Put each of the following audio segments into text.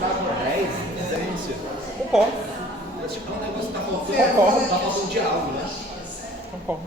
dá por 10, denúncia. Concordo. Mas tipo, um negócio tá Concordo. faltando diálogo, né? Concordo.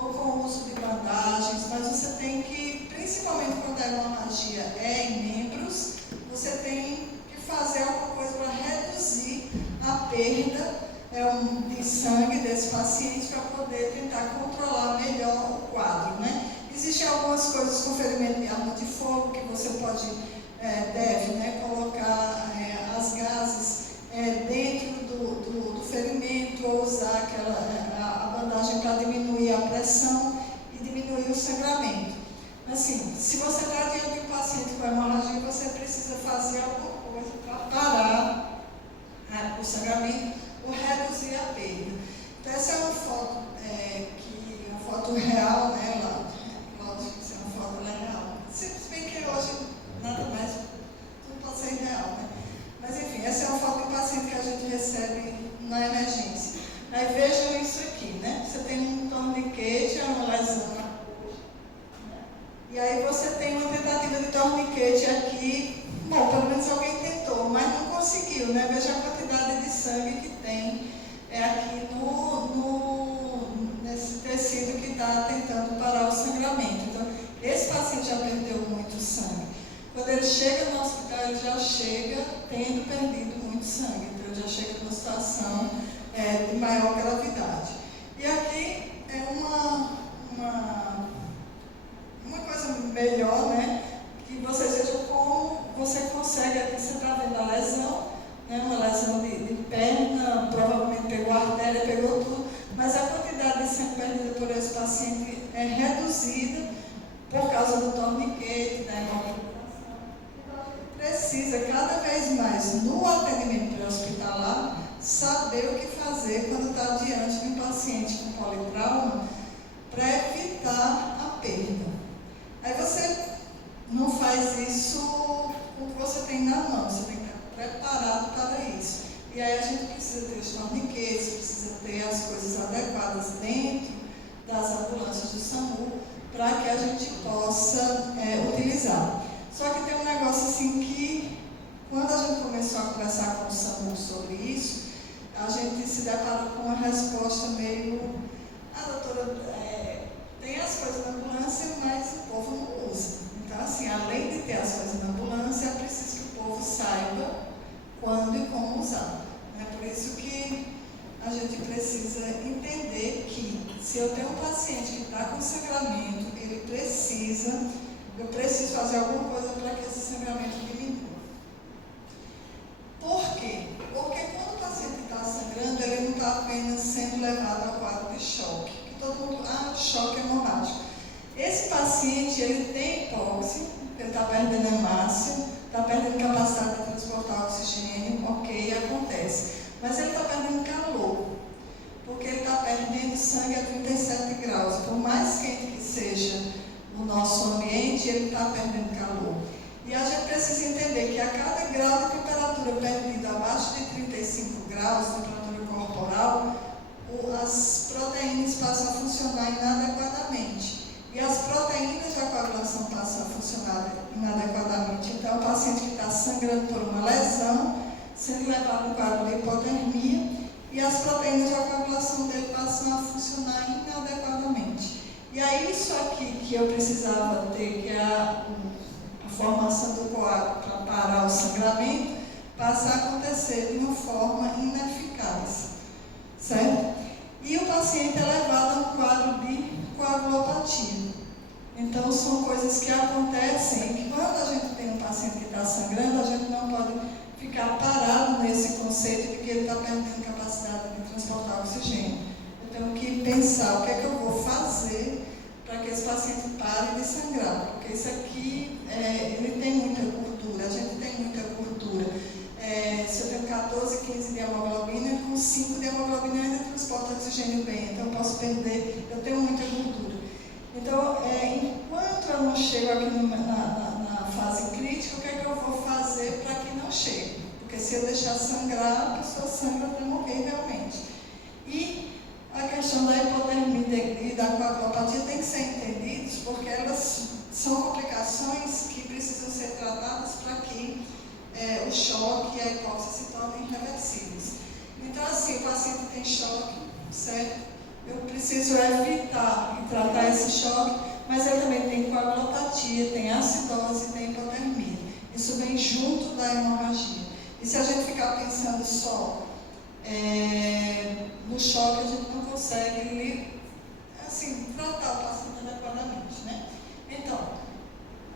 Ou com o uso de bandagens, mas você tem que perda de sangue desse paciente para poder tentar controlar melhor o quadro, né? Existem algumas coisas com ferimento de arma de fogo que você deve, né, colocar as gases dentro do ferimento, ou usar a bandagem para diminuir a pressão e diminuir o sangramento. Assim, se você está diante de um paciente com hemorragia, você precisa fazer alguma coisa para parar o sangramento ou reduzir a perda. Então, essa é uma foto, uma foto real, né? Lógico que isso é uma foto legal. Se bem que hoje nada mais, tudo pode ser real, né? Mas enfim, essa é uma foto de um paciente que a gente recebe na emergência. Aí vejam isso aqui, né? Você tem um torniquete, uma lesão na coxa, né? E aí você tem uma tentativa de torniquete aqui. Bom, pelo menos alguém tentou, mas não conseguiu, né? Veja a quantidade de sangue que tem aqui nesse tecido que está tentando parar o sangramento. Então, esse paciente já perdeu muito sangue. Quando ele chega no hospital, ele já chega tendo perdido muito sangue. Então, ele já chega numa situação de maior gravidade. E aqui é uma coisa melhor, né? Que vocês vejam como você consegue, aqui você está vendo a lesão, né? Uma lesão de perna, provavelmente pegou a artéria, pegou tudo, mas a quantidade de sangue perdida por esse paciente é reduzida por causa do torniquete, da imobilização. Então, a gente precisa cada vez mais, no atendimento pré-hospitalar, saber o que fazer quando está diante de um paciente com politrauma para evitar a perda. Aí você não faz isso com o que você tem na mão, você tem que estar preparado para isso. E aí a gente precisa ter os torniquetes, precisa ter as coisas adequadas dentro das ambulâncias do SAMU para que a gente possa utilizar. Só que tem um negócio assim que, quando a gente começou a conversar com o SAMU sobre isso, a gente se deparou com uma resposta meio: doutora, tem as coisas na ambulância, mas o povo não usa. Então, assim, além de ter as coisas na ambulância, é preciso que o povo saiba quando e como usar. É por isso que a gente precisa entender que, se eu tenho um paciente que está com sangramento, eu preciso fazer alguma coisa para que esse sangramento diminua. Por quê? Porque quando o paciente está sangrando, ele não está apenas sendo levado ao quadro de choque. Que todo mundo, choque hemorrágico. Esse paciente, ele tem hipóxia, ele está perdendo hemácia, está perdendo capacidade de transportar oxigênio, ok, acontece. Mas ele está perdendo calor, porque ele está perdendo sangue a 37 graus. Por mais quente que seja o nosso ambiente, ele está perdendo calor. E a gente precisa entender que a cada grau de temperatura perdido abaixo de 35 graus, temperatura corporal, as proteínas passam a funcionar inadequadamente. E as proteínas da coagulação passam a funcionar inadequadamente. Então, o paciente que está sangrando por uma lesão, sendo levado a um quadro de hipotermia, e as proteínas da coagulação dele passam a funcionar inadequadamente. E é isso aqui que eu precisava ter, que é a formação do coágulo para parar o sangramento, passa a acontecer de uma forma ineficaz, certo? E o paciente é levado a um quadro de coagulopatia. Então, são coisas que acontecem e que, quando a gente tem um paciente que está sangrando, a gente não pode ficar parado nesse conceito de que ele está perdendo capacidade de transportar oxigênio. Eu tenho que pensar o que é que eu vou fazer para que esse paciente pare de sangrar, porque isso aqui, ele tem muita gordura, a gente tem muita gordura. Se eu tenho 14, 15 de hemoglobina, com 5 de hemoglobina eu ainda transporto oxigênio bem, então eu posso perder, eu tenho muita gordura. Então, enquanto eu não chego aqui na fase crítica, o que é que eu vou fazer para que não chegue? Porque se eu deixar sangrar, a pessoa sangra para morrer realmente. E a questão da hipotermia e da coagulopatia tem que ser entendidos, porque elas são complicações que precisam ser tratadas para que o choque e a hipóxia se tornem irreversíveis. Então, assim, o paciente tem choque, certo? Eu preciso evitar e tratar esse choque, mas ele também tem coagulopatia, tem acidose, tem hipotermia. Isso vem junto da hemorragia. E se a gente ficar pensando só no choque a gente não consegue assim, tratar o paciente adequadamente, né? Então,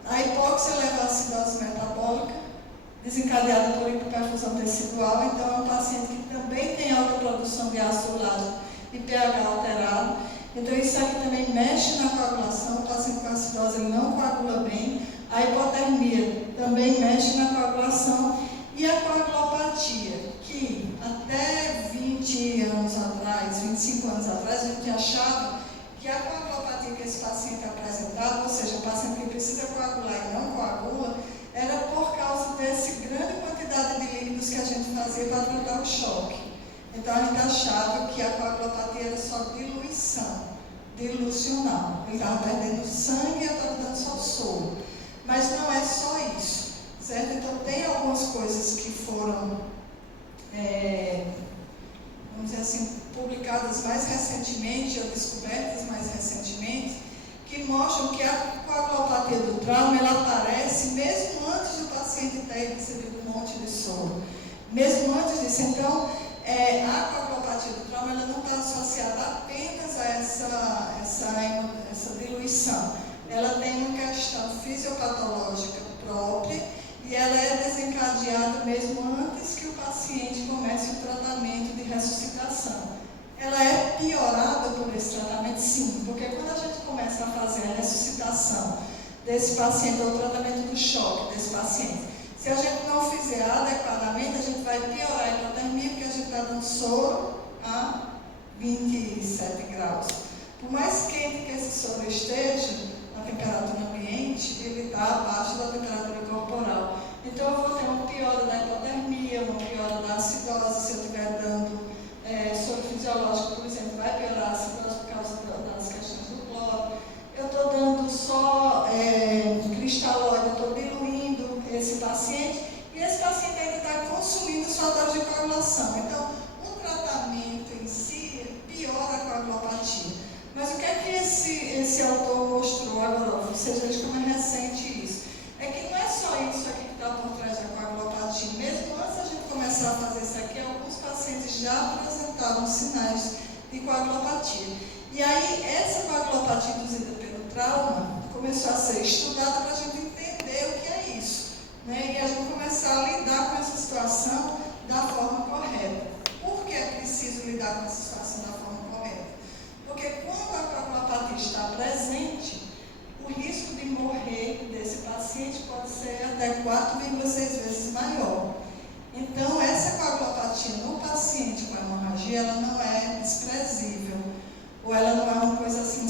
a hipóxia leva à acidose metabólica, desencadeada por hipoperfusão tecidual. Então, é um paciente que também tem alta produção de ácido lático e pH alterado. Então, isso aqui também mexe na coagulação. O paciente com acidose ele não coagula bem. A hipotermia também mexe na coagulação. E a coagulopatia, que até 20 anos atrás, 25 anos atrás, a gente achava que a coagulopatia que esse paciente apresentava, ou seja, o paciente que precisa coagular e não coagula, era por causa dessa grande quantidade de líquidos que a gente fazia para tratar o choque. Então, a gente achava que a coagulopatia era só diluição, dilucional. Ele estava perdendo sangue e estava dando só soro. Mas não é só isso, certo? Então, tem algumas coisas que foram, vamos dizer assim, publicadas mais recentemente, ou descobertas mais recentemente, que mostram que a coagulopatia do trauma, ela aparece mesmo antes do paciente ter recebido um monte de soro. Mesmo antes disso. Então, a coagulopatia do trauma, ela não está associada apenas a essa diluição. Ela tem uma questão fisiopatológica própria e ela é desencadeada mesmo antes que o paciente comece o tratamento de ressuscitação. Ela é piorada por esse tratamento, sim, porque quando a gente começa a fazer a ressuscitação desse paciente, ou o tratamento do choque desse paciente, se a gente não fizer adequadamente, a gente vai piorar a hipotermia, porque a gente está dando soro a 27 graus. Por mais quente que esse soro esteja, a temperatura ambiente, ele está abaixo da temperatura corporal. Então, eu vou ter uma piora da hipotermia, uma piora da acidose, se eu estiver dando soro fisiológico, por exemplo, vai piorar a acidose por causa das questões do cloro. Eu estou dando só cristalóide, eu estou diluindo esse paciente, e esse paciente ainda está consumindo os fatores de coagulação. Então, o tratamento em si piora a coagulopatia. Mas o que é que esse autor mostrou agora? Vocês vejam como é recente isso. É que não é só isso aqui que está por trás da coagulopatia. Mesmo antes da gente começar a fazer isso aqui, alguns pacientes já apresentavam sinais de coagulopatia. E aí, essa coagulopatia induzida pelo trauma começou a ser estudada para a gente entender o que é isso, né? E a gente começar a lidar com essa situação da forma correta. Por que é preciso lidar com essa situação da forma correta? Porque quando a coagulopatia está presente, o risco de morrer desse paciente pode ser até 4,6 vezes maior. Então, essa coagulopatia no paciente com hemorragia, ela não é desprezível. Ou ela não é uma coisa assim,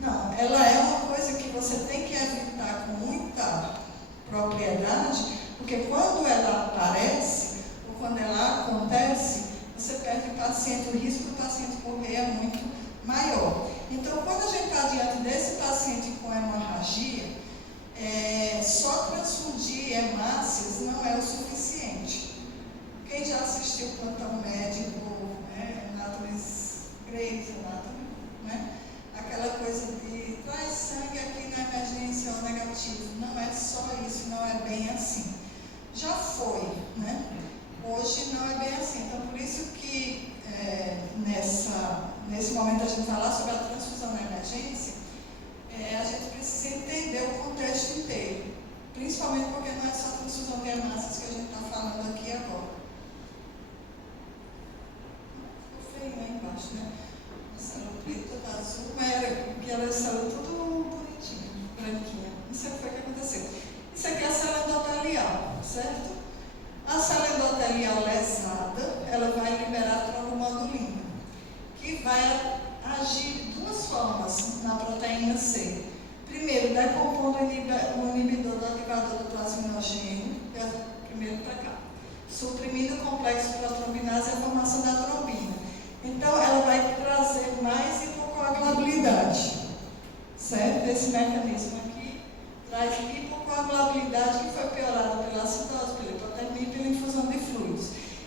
não, ela é uma coisa que você tem que evitar com muita propriedade, porque quando ela aparece, ou quando ela acontece, você perde o paciente, o risco do paciente morrer é muito maior. Então, quando a gente está diante desse paciente com hemorragia, só transfundir hemácias não é o suficiente. Quem já assistiu o Plantão Médico, Grey's Anatomy, né? Aquela coisa de traz sangue aqui na emergência ou negativo. Não é só isso, não é bem assim. Já foi, né? Hoje não é bem assim. Então, por isso que nesse momento a gente falar sobre a transfusão na emergência, a gente precisa entender o contexto inteiro. Principalmente porque não é só a transfusão de hemácias que a gente está falando aqui agora. Ficou feio lá embaixo, né? A célula preta está azul, mas era a célula tudo bonitinha, branquinha. Não sei o que foi que aconteceu. Isso aqui é a célula endotelial, certo? A célula endotelial lesada, ela vai liberar trombomodulina, que vai agir de duas formas na proteína C. Primeiro, decompondo o inibidor do ativador do plasminogênio, primeiro para cá, suprimindo o complexo protrombinase e a formação da trombina. Então, ela vai trazer mais hipocoagulabilidade, certo? Esse mecanismo aqui traz hipocoagulabilidade que foi piorada pela acidose, pela hipotermia e pela infusão de fluidos.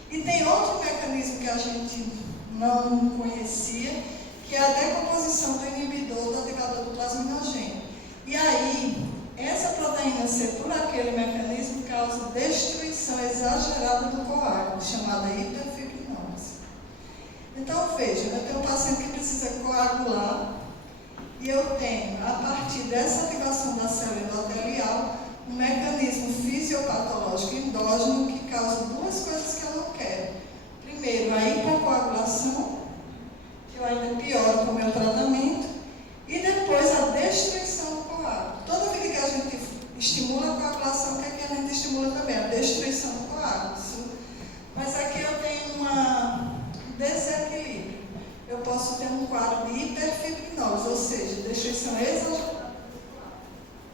E tem outro mecanismo que a gente não conhecia, que é a decomposição do inibidor do ativador do plasminogênio. E aí, essa proteína C, por aquele mecanismo, causa destruição exagerada do coágulo. chamada hiperfibrinose. Então, veja, eu tenho um paciente que precisa coagular e eu tenho, a partir dessa ativação da célula endotelial, um mecanismo fisiopatológico endógeno que causa duas coisas que eu não quero. Primeiro, a hipercoagulação, que eu ainda pioro com o meu tratamento, e depois a destruição do coágulo. Toda vida que a gente estimula a coagulação, o que é que a gente estimula também? A destruição do coágulo. Mas aqui eu tenho um desequilíbrio. Eu posso ter um quadro de hiperfibrinose, ou seja, destruição exagerada.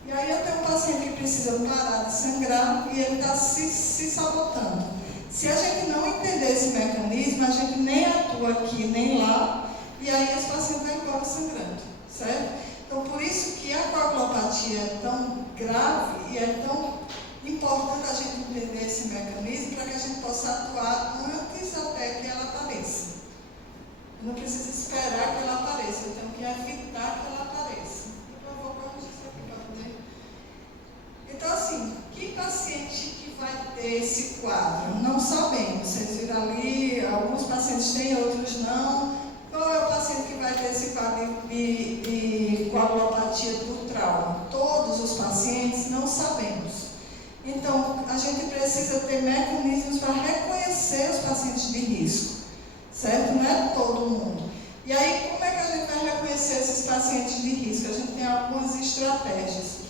E aí eu tenho um paciente que precisa parar de sangrar e ele está se sabotando. Se a gente não entender esse mecanismo, a gente nem atua aqui nem lá, e aí esse paciente vai embora sangrando, certo? Então, por isso que a coagulopatia é tão grave e é tão importante a gente entender esse mecanismo para que a gente possa atuar antes até que ela apareça. Eu não preciso esperar que ela apareça, eu tenho que evitar que ela apareça. Então, eu vou corrigir isso aqui para poder. Então, assim, que paciente que vai ter esse quadro? Não sabemos. Vocês viram ali, alguns pacientes têm, outros não. Qual é o paciente que vai ter esse quadro de coagulopatia do trauma? Todos os pacientes não sabemos. Então, a gente precisa ter mecanismos para reconhecer os pacientes de risco, certo? Não é todo mundo. E aí, como é que a gente vai reconhecer esses pacientes de risco? A gente tem algumas estratégias.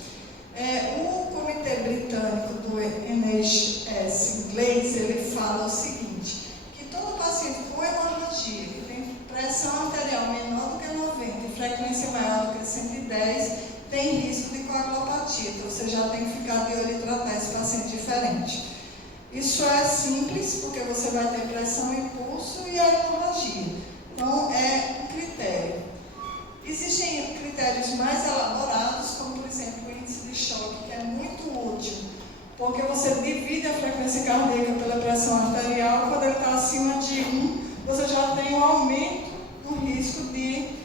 O Comitê Britânico do NHS inglês, ele fala o seguinte, que todo paciente com hemorragia, que tem pressão arterial menor do que 90 e frequência maior do que 110, tem risco de coagulopatia. Então, você já tem que ficar de olho e tratar esse paciente diferente. Isso é simples, porque você vai ter pressão e pulso e a hemorragia. Então, é um critério. Existem critérios mais elaborados, como, por exemplo, o índice de choque, que é muito útil, porque você divide a frequência cardíaca pela pressão arterial. Quando ele está acima de 1, você já tem um aumento no risco de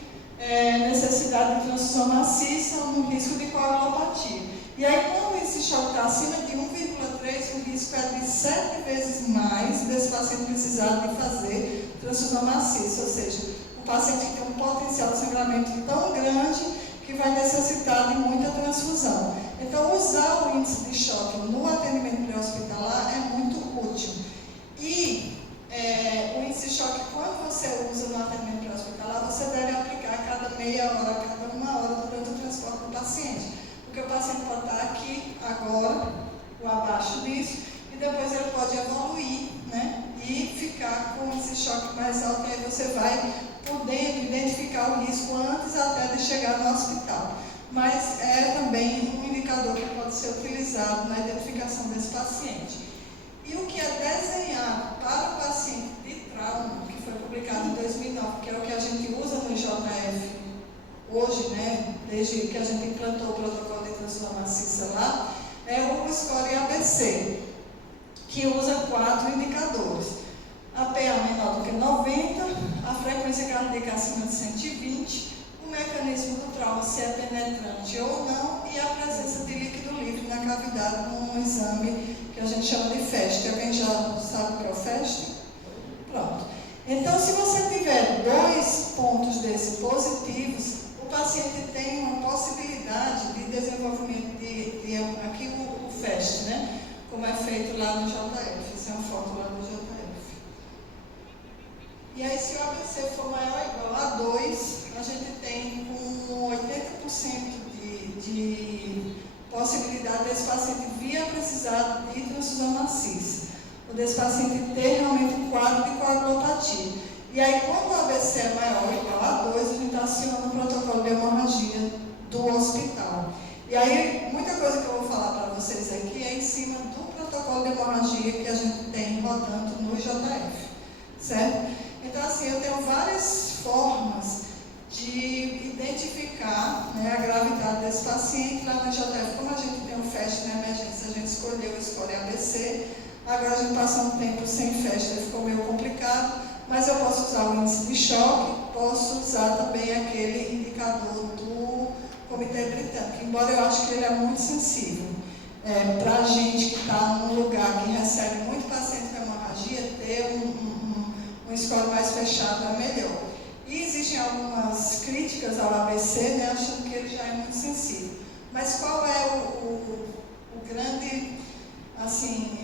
necessidade de transfusão maciça ou no risco de coagulopatia. E aí, quando esse choque está acima de 1,3, o risco é de 7 vezes mais desse paciente precisar de fazer transfusão maciça, ou seja, o paciente que tem um potencial de sangramento tão grande que vai necessitar de muita transfusão. Então, usar o índice de choque no atendimento pré-hospitalar é muito útil. E o índice de choque, quando você usa no atendimento pré-hospitalar, você deve aplicar a cada meia hora, a cada 1 hora durante o transporte do paciente. Porque o paciente pode estar aqui, agora, ou abaixo disso, e depois ele pode evoluir, né? E ficar com esse choque mais alto, e aí você vai podendo identificar o risco antes até de chegar no hospital. Mas é também um indicador que pode ser utilizado na identificação desse paciente. E o que é desenhado para o paciente de trauma, que foi publicado em 2009, que é o que a gente usa no IJF hoje, né, desde que a gente implantou o protocolo de transfusão maciça lá, é o score ABC, que usa 4 indicadores. A PA menor do que 90, a frequência cardíaca acima de 120, o mecanismo do trauma, se é penetrante ou não, e a presença de líquido livre na cavidade num exame que a gente chama de FAST. Alguém já sabe o que é o FAST? Pronto. Então, se você tiver 2 pontos desses positivos, o paciente tem uma possibilidade de desenvolvimento de aqui o FAST, né? Como é feito lá no JF. Isso é uma foto lá do JF. E aí, se o ABC for maior ou igual a 2, a gente tem com 80% de possibilidade desse paciente vir a precisar de transfusão maciça, ou desse paciente ter realmente um quadro de coagulopatia. E aí, quando o ABC é maior ou igual a 2, a gente está acionando o protocolo de hemorragia do hospital. E aí, muita coisa que eu vou falar para vocês aqui é em cima do protocolo de hemorragia que a gente tem rodando no IJF, certo? Então, assim, eu tenho várias formas de identificar, né, a gravidade desse paciente. Lá no IJF, como a gente tem um FAST na emergência, a gente escolheu o score ABC. Agora a gente passou um tempo sem FAST, ficou meio complicado, mas eu posso usar o índice de choque, posso usar também aquele indicador do Comitê Britânico, embora eu acho que ele é muito sensível. Para a gente que está num lugar que recebe muito paciente com hemorragia, ter um score mais fechado é melhor. E existem algumas críticas ao ABC, né, achando que ele já é muito sensível. Mas qual é o grande, assim,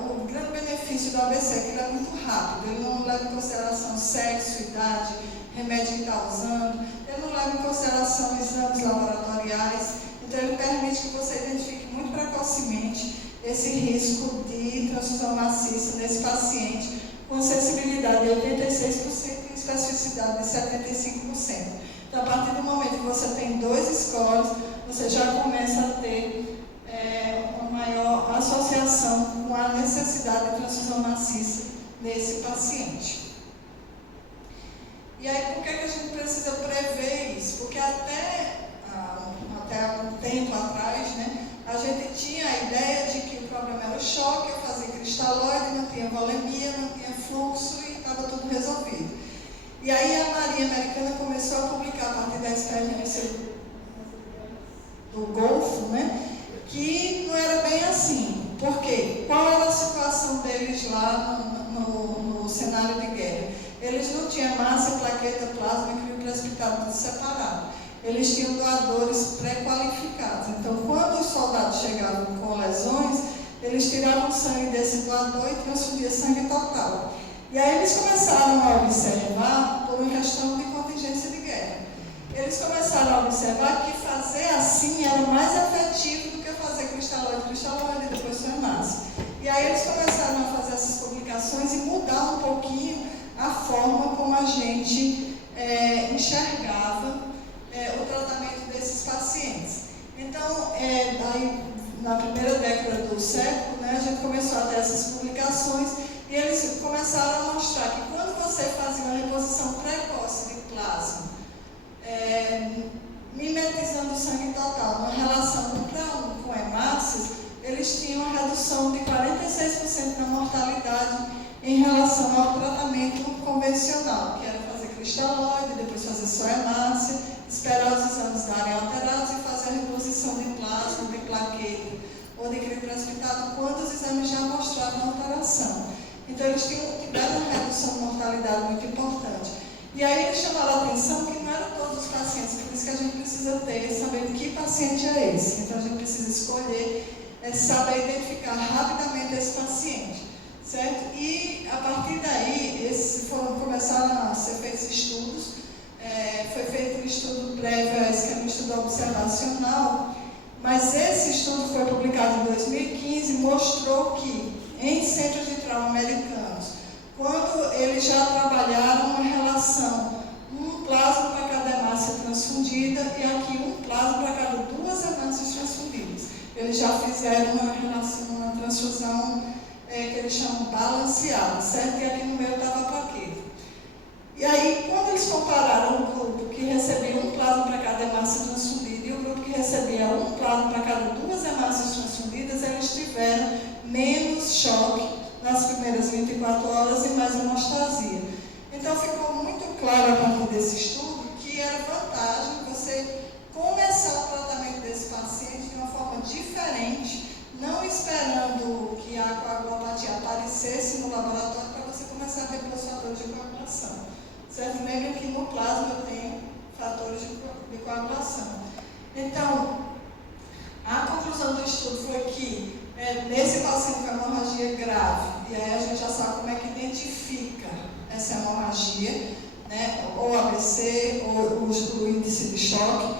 o grande benefício do ABC? Que ele é muito rápido, ele não leva em consideração sexo, idade, remédio que está usando, ele não leva em consideração exames laboratoriais, então ele permite que você identifique muito precocemente esse risco de transfusão maciça nesse paciente, com sensibilidade de 86% e especificidade de 75%. Então, a partir do momento que você tem 2 scores, você já começa a ter uma maior associação com a necessidade de transfusão maciça nesse paciente. E aí, por que a gente precisa prever isso? Porque até algum tempo atrás, né, a gente tinha a ideia de que o problema era o choque, eu fazia cristalóide, não tinha volemia, não tinha fluxo e estava tudo resolvido. E aí a Marinha Americana começou a publicar, a partir da experiência do Golfo, né, que não era bem assim. Por quê? Qual era a situação deles lá no cenário de guerra? Eles não tinham massa, plaqueta, plasma e crio precipitado tudo separado. Eles tinham doadores pré-qualificados. Então, quando os soldados chegavam com lesões, eles tiravam sangue desse doador e transfundiam sangue total. E aí eles começaram a observar, por uma questão de contingência de guerra, eles começaram a observar que fazer assim era mais efetivo do que fazer cristalóide e depois sua massa. E aí eles começaram a fazer essas publicações e mudar um pouquinho a forma como a gente enxergava o tratamento desses pacientes. Então, aí, na primeira década do século, né, a gente começou a ter essas publicações e eles começaram a mostrar que quando você fazia uma reposição precoce de plasma, mimetizando o sangue total, na relação 1:1 com hemácias, eles tinham uma redução de 46% na mortalidade em relação ao tratamento convencional, que era fazer cristalóide, depois fazer só hemácia, esperar os exames darem alterados e fazer a reposição de plasma, de plaqueta ou de crio precipitado quando os exames já mostravam alteração. Então, eles tiveram uma redução de mortalidade muito importante. E aí, eles chamaram a atenção que não eram todos os pacientes, por isso que a gente precisa saber que paciente é esse. Então, a gente precisa escolher, saber identificar rapidamente esse paciente, certo? E, a partir daí, começaram a ser feitos estudos. Foi feito um estudo prévio a esse, que é um estudo observacional, mas esse estudo foi publicado em 2015 e mostrou que, em centros de trauma americanos, quando eles já trabalharam uma relação, um plasma para cada hemácia transfundida e aqui um plasma para cada 2 hemácias transfundidas. Eles já fizeram uma relação, uma transfusão que eles chamam balanceada, certo? E aqui no meio estava a plaqueta. E aí, quando eles compararam o grupo que recebia um plasma para cada hemácia transfundida e o grupo que recebia um plasma para cada 2 hemácias transfundidas, eles tiveram menos choque nas primeiras 24 horas e mais hemostasia. Então, ficou muito claro a partir desse estudo que era vantagem você começar o tratamento desse paciente de uma forma diferente, não esperando que a coagulopatia aparecesse no laboratório para você começar a ter os fatores de coagulação. Certo? Mesmo que no plasma eu tenho fatores de coagulação. Então, a conclusão do estudo foi que nesse paciente com hemorragia grave, e aí a gente já sabe como é que identifica essa hemorragia, né, ou ABC, ou o índice de choque,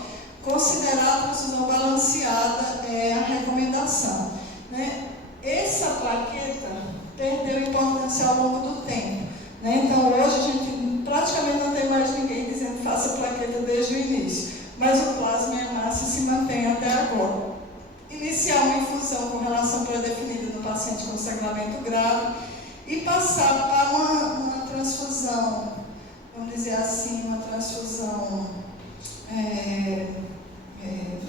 considerar a transfusão balanceada é a recomendação. Né? Essa plaqueta perdeu importância ao longo do tempo. Né? Então, hoje a gente praticamente não tem mais ninguém dizendo que faça plaqueta desde o início, mas o plasma e a hemácia se mantém até agora. Iniciar uma infusão com relação pré-definida no paciente com sangramento grave e passar para uma transfusão, vamos dizer assim, uma transfusão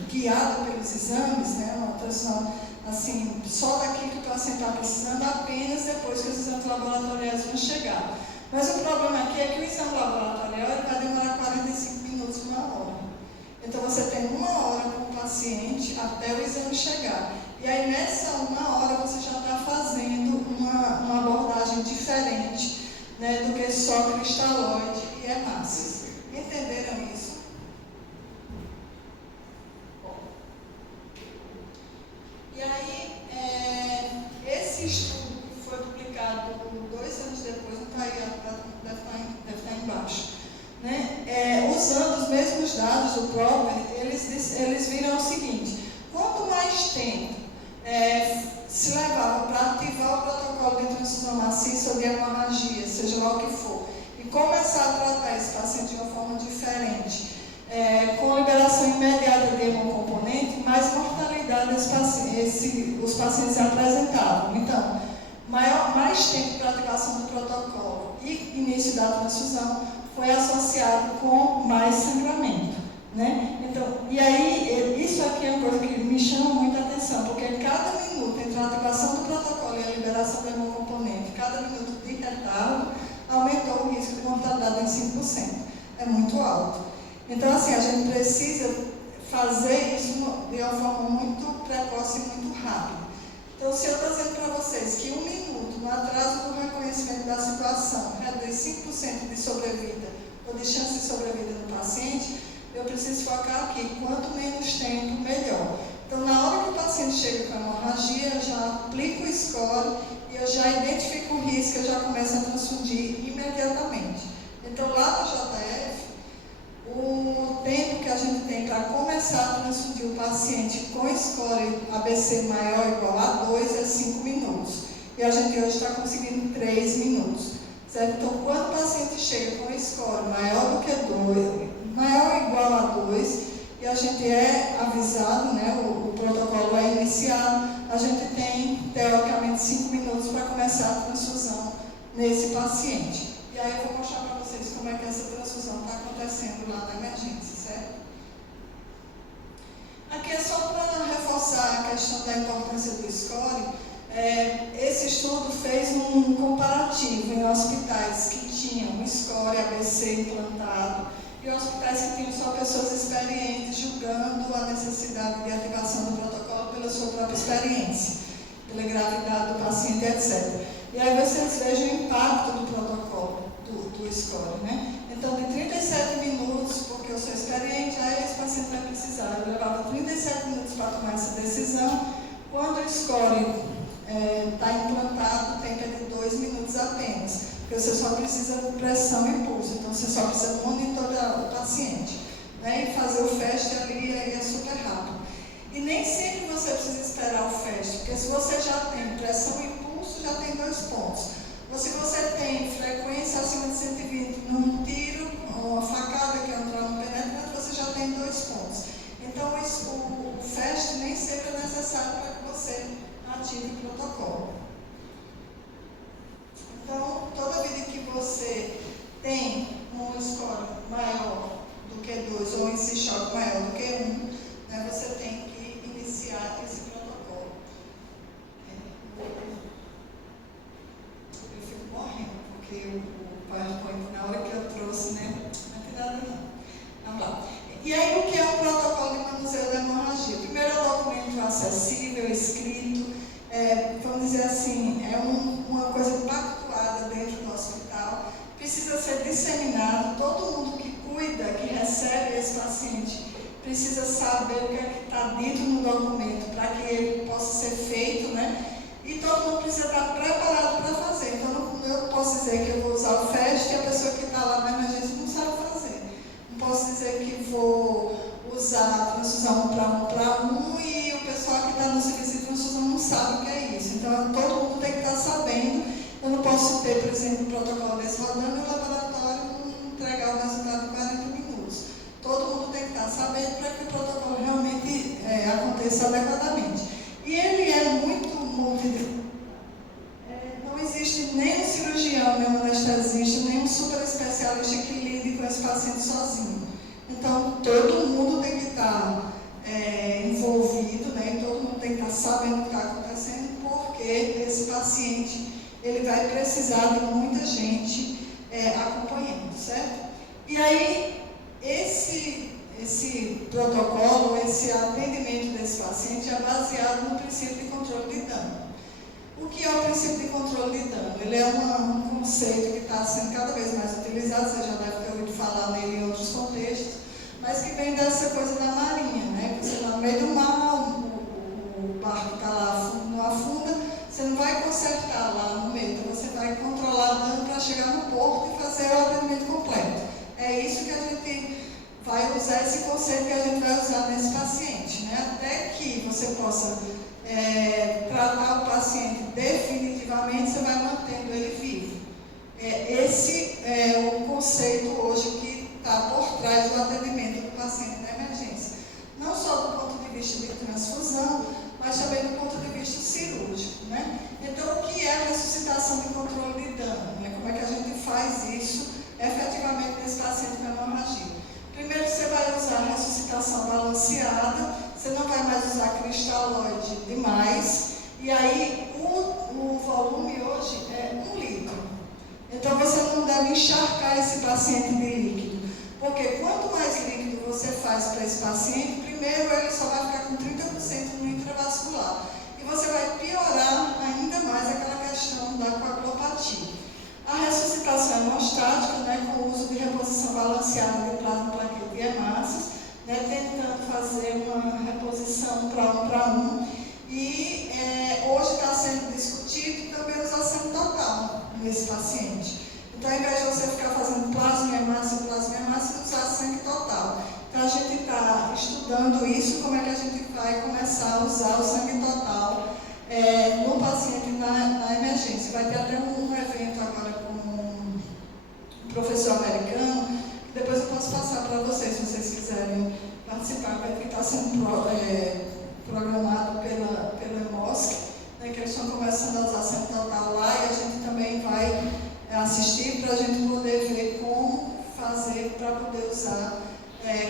guiada pelos exames, né? Uma transfusão assim, só daquilo que o paciente está precisando, apenas depois que os exames laboratoriais vão chegar. Mas o problema aqui é que o exame laboratorial vai demorar 45 minutos, 1 hora. Então, você tem 1 hora com o paciente até o exame chegar. E aí, nessa 1 hora, você já está fazendo uma abordagem diferente, né, do que só cristalóide e hemácias. Entenderam isso? Bom. E aí, esse estudo que foi publicado 2 anos depois, não está aí, deve estar embaixo, né? Usando os mesmos dados do Proper, eles viram o seguinte: quanto mais tempo se levava para ativar o protocolo de transfusão maciça ou de hemorragia, seja lá o que for, e começar a tratar esse paciente de uma forma diferente, com liberação imediata de hemocomponente, mais mortalidade os pacientes apresentavam. Então, mais tempo para ativação do protocolo e início da transfusão foi associado com mais sangramento, né? Então, e aí, isso aqui é uma coisa que me chama muita atenção, porque cada minuto entre a ativação do protocolo e a liberação do hemocomponente, cada minuto de retardo, aumentou o risco de mortalidade em 5%. É muito alto. Então, assim, a gente precisa fazer isso de uma forma muito precoce e muito rápida. Então, se eu estou dizendo para vocês que 1 minuto no atraso do reconhecimento da situação reduz 5% de sobrevida ou de chance de sobrevida no paciente, eu preciso focar aqui: quanto menos tempo, melhor. Então, na hora que o paciente chega com hemorragia, eu já aplico o score e eu já identifico o risco, eu já começo a transfundir imediatamente. Então, lá no JF, o tempo que a gente tem para começar a transfundir o paciente com score ABC maior ou igual a 2 é 5 minutos. E a gente hoje está conseguindo 3 minutos. Certo? Então, quando o paciente chega com score maior do que 2, maior ou igual a 2, e a gente é avisado, né, o protocolo é iniciado, a gente tem, teoricamente, 5 minutos para começar a transfusão nesse paciente. E aí eu vou mostrar para vocês como é que essa transfusão está acontecendo lá na emergência, certo? Aqui é só para reforçar a questão da importância do score. Esse estudo fez um comparativo em hospitais que tinham score ABC implantado e hospitais que tinham só pessoas experientes julgando a necessidade de ativação do protocolo pela sua própria experiência, pela gravidade do paciente, etc. E aí vocês vejam o impacto do protocolo, do score, né? Então, de 37 minutos, porque eu sou experiente, aí esse paciente vai precisar. Eu levava 37 minutos para tomar essa decisão. Quando o score está implantado, o tempo é de 2 minutos apenas, porque você só precisa de pressão e pulso, então você só precisa monitorar o paciente, né, e fazer o FAST ali é super rápido. E nem sempre você precisa esperar o FAST, porque se você já tem pressão e pulso, já tem 2 pontos. Ou se você tem frequência acima de 120 num tiro, ou uma facada que é um trauma penetrante, você já tem 2 pontos. Então, o FAST nem sempre é necessário para que você ative o protocolo. Então, toda vida que você tem um score maior do que 2 ou esse choque maior do que 1, né, você tem que iniciar esse protocolo. Eu fico morrendo, porque o PowerPoint, na hora que eu trouxe, né, não tem nada não. Vamos lá. E aí, o que é um protocolo de manuseio da hemorragia? Primeiro, é um documento acessível, escrito, vamos dizer assim, é uma coisa pactuada dentro do hospital, precisa ser disseminado, todo mundo que cuida, que recebe esse paciente, precisa saber o que é que está dito no documento, para que ele possa ser feito, né? E todo mundo precisa estar preparado para fazer. Então, eu posso dizer que eu vou usar o FAST e a pessoa que está lá na emergência não sabe fazer. Não posso dizer que vou usar a transfusão 1 para 1 e o pessoal que está no serviço de transfusão não sabe o que é isso. Então, todo mundo tem que estar sabendo. Eu não posso ter, por exemplo, um protocolo desse rodando e o laboratório não entregar o resultado em 40 minutos. Todo mundo tem que estar sabendo para que o protocolo realmente aconteça adequadamente. E ele é muito não existe nem um cirurgião, nem um anestesista, nem um super especialista que lide com esse paciente sozinho. Então, todo mundo tem que estar envolvido, né? E todo mundo tem que estar sabendo o que está acontecendo, porque esse paciente ele vai precisar de muita gente acompanhando, certo? E aí, esse protocolo, esse atendimento desse paciente é baseado no princípio princípio de controle de dano. O que é o princípio de controle de dano? Ele é um conceito que está sendo cada vez mais utilizado, você já deve ter ouvido falar nele em outros contextos, mas que vem dessa coisa da marinha, né? Você está no meio do mar, o barco está lá, não afunda, você não vai consertar lá no meio, então você vai controlar o dano para chegar no porto e fazer o atendimento completo. É isso que a gente vai usar, esse conceito que a gente vai usar nesse paciente, né? Até que você possa tratar o paciente definitivamente, você vai mantendo ele vivo. Esse é o conceito hoje que está por trás do atendimento do paciente na emergência. Não só do ponto de vista de transfusão, mas também do ponto de vista cirúrgico, né? Então, o que é a ressuscitação de controle de dano? Né? Como é que a gente faz isso efetivamente nesse paciente com hemorragia? Primeiro, você vai usar a ressuscitação balanceada, você não vai mais usar cristalóide demais, e aí o volume hoje é 1 litro. Então, você não deve encharcar esse paciente de líquido, porque quanto mais líquido você faz para esse paciente, primeiro ele só vai ficar com 30% no intravascular, e você vai piorar ainda mais aquela questão da coagulopatia. A ressuscitação hemostática, né, com o uso de reposição balanceada de plasma, plaqueta e hemácias, né, tentando fazer uma reposição para um. E hoje está sendo discutido também usar sangue total nesse paciente. Então, ao invés de você ficar fazendo plasma e hemácia, usar sangue total. Então, a gente está estudando isso, como é que a gente vai começar a usar o sangue total no paciente na emergência. Vai ter até um evento agora com um professor americano, que depois eu posso passar para vocês, se vocês quiserem participar, que está sendo programado pela EMOSC, né, que eles estão começando a usar sangue total lá, e a gente também vai assistir para a gente poder ver como fazer para poder usar,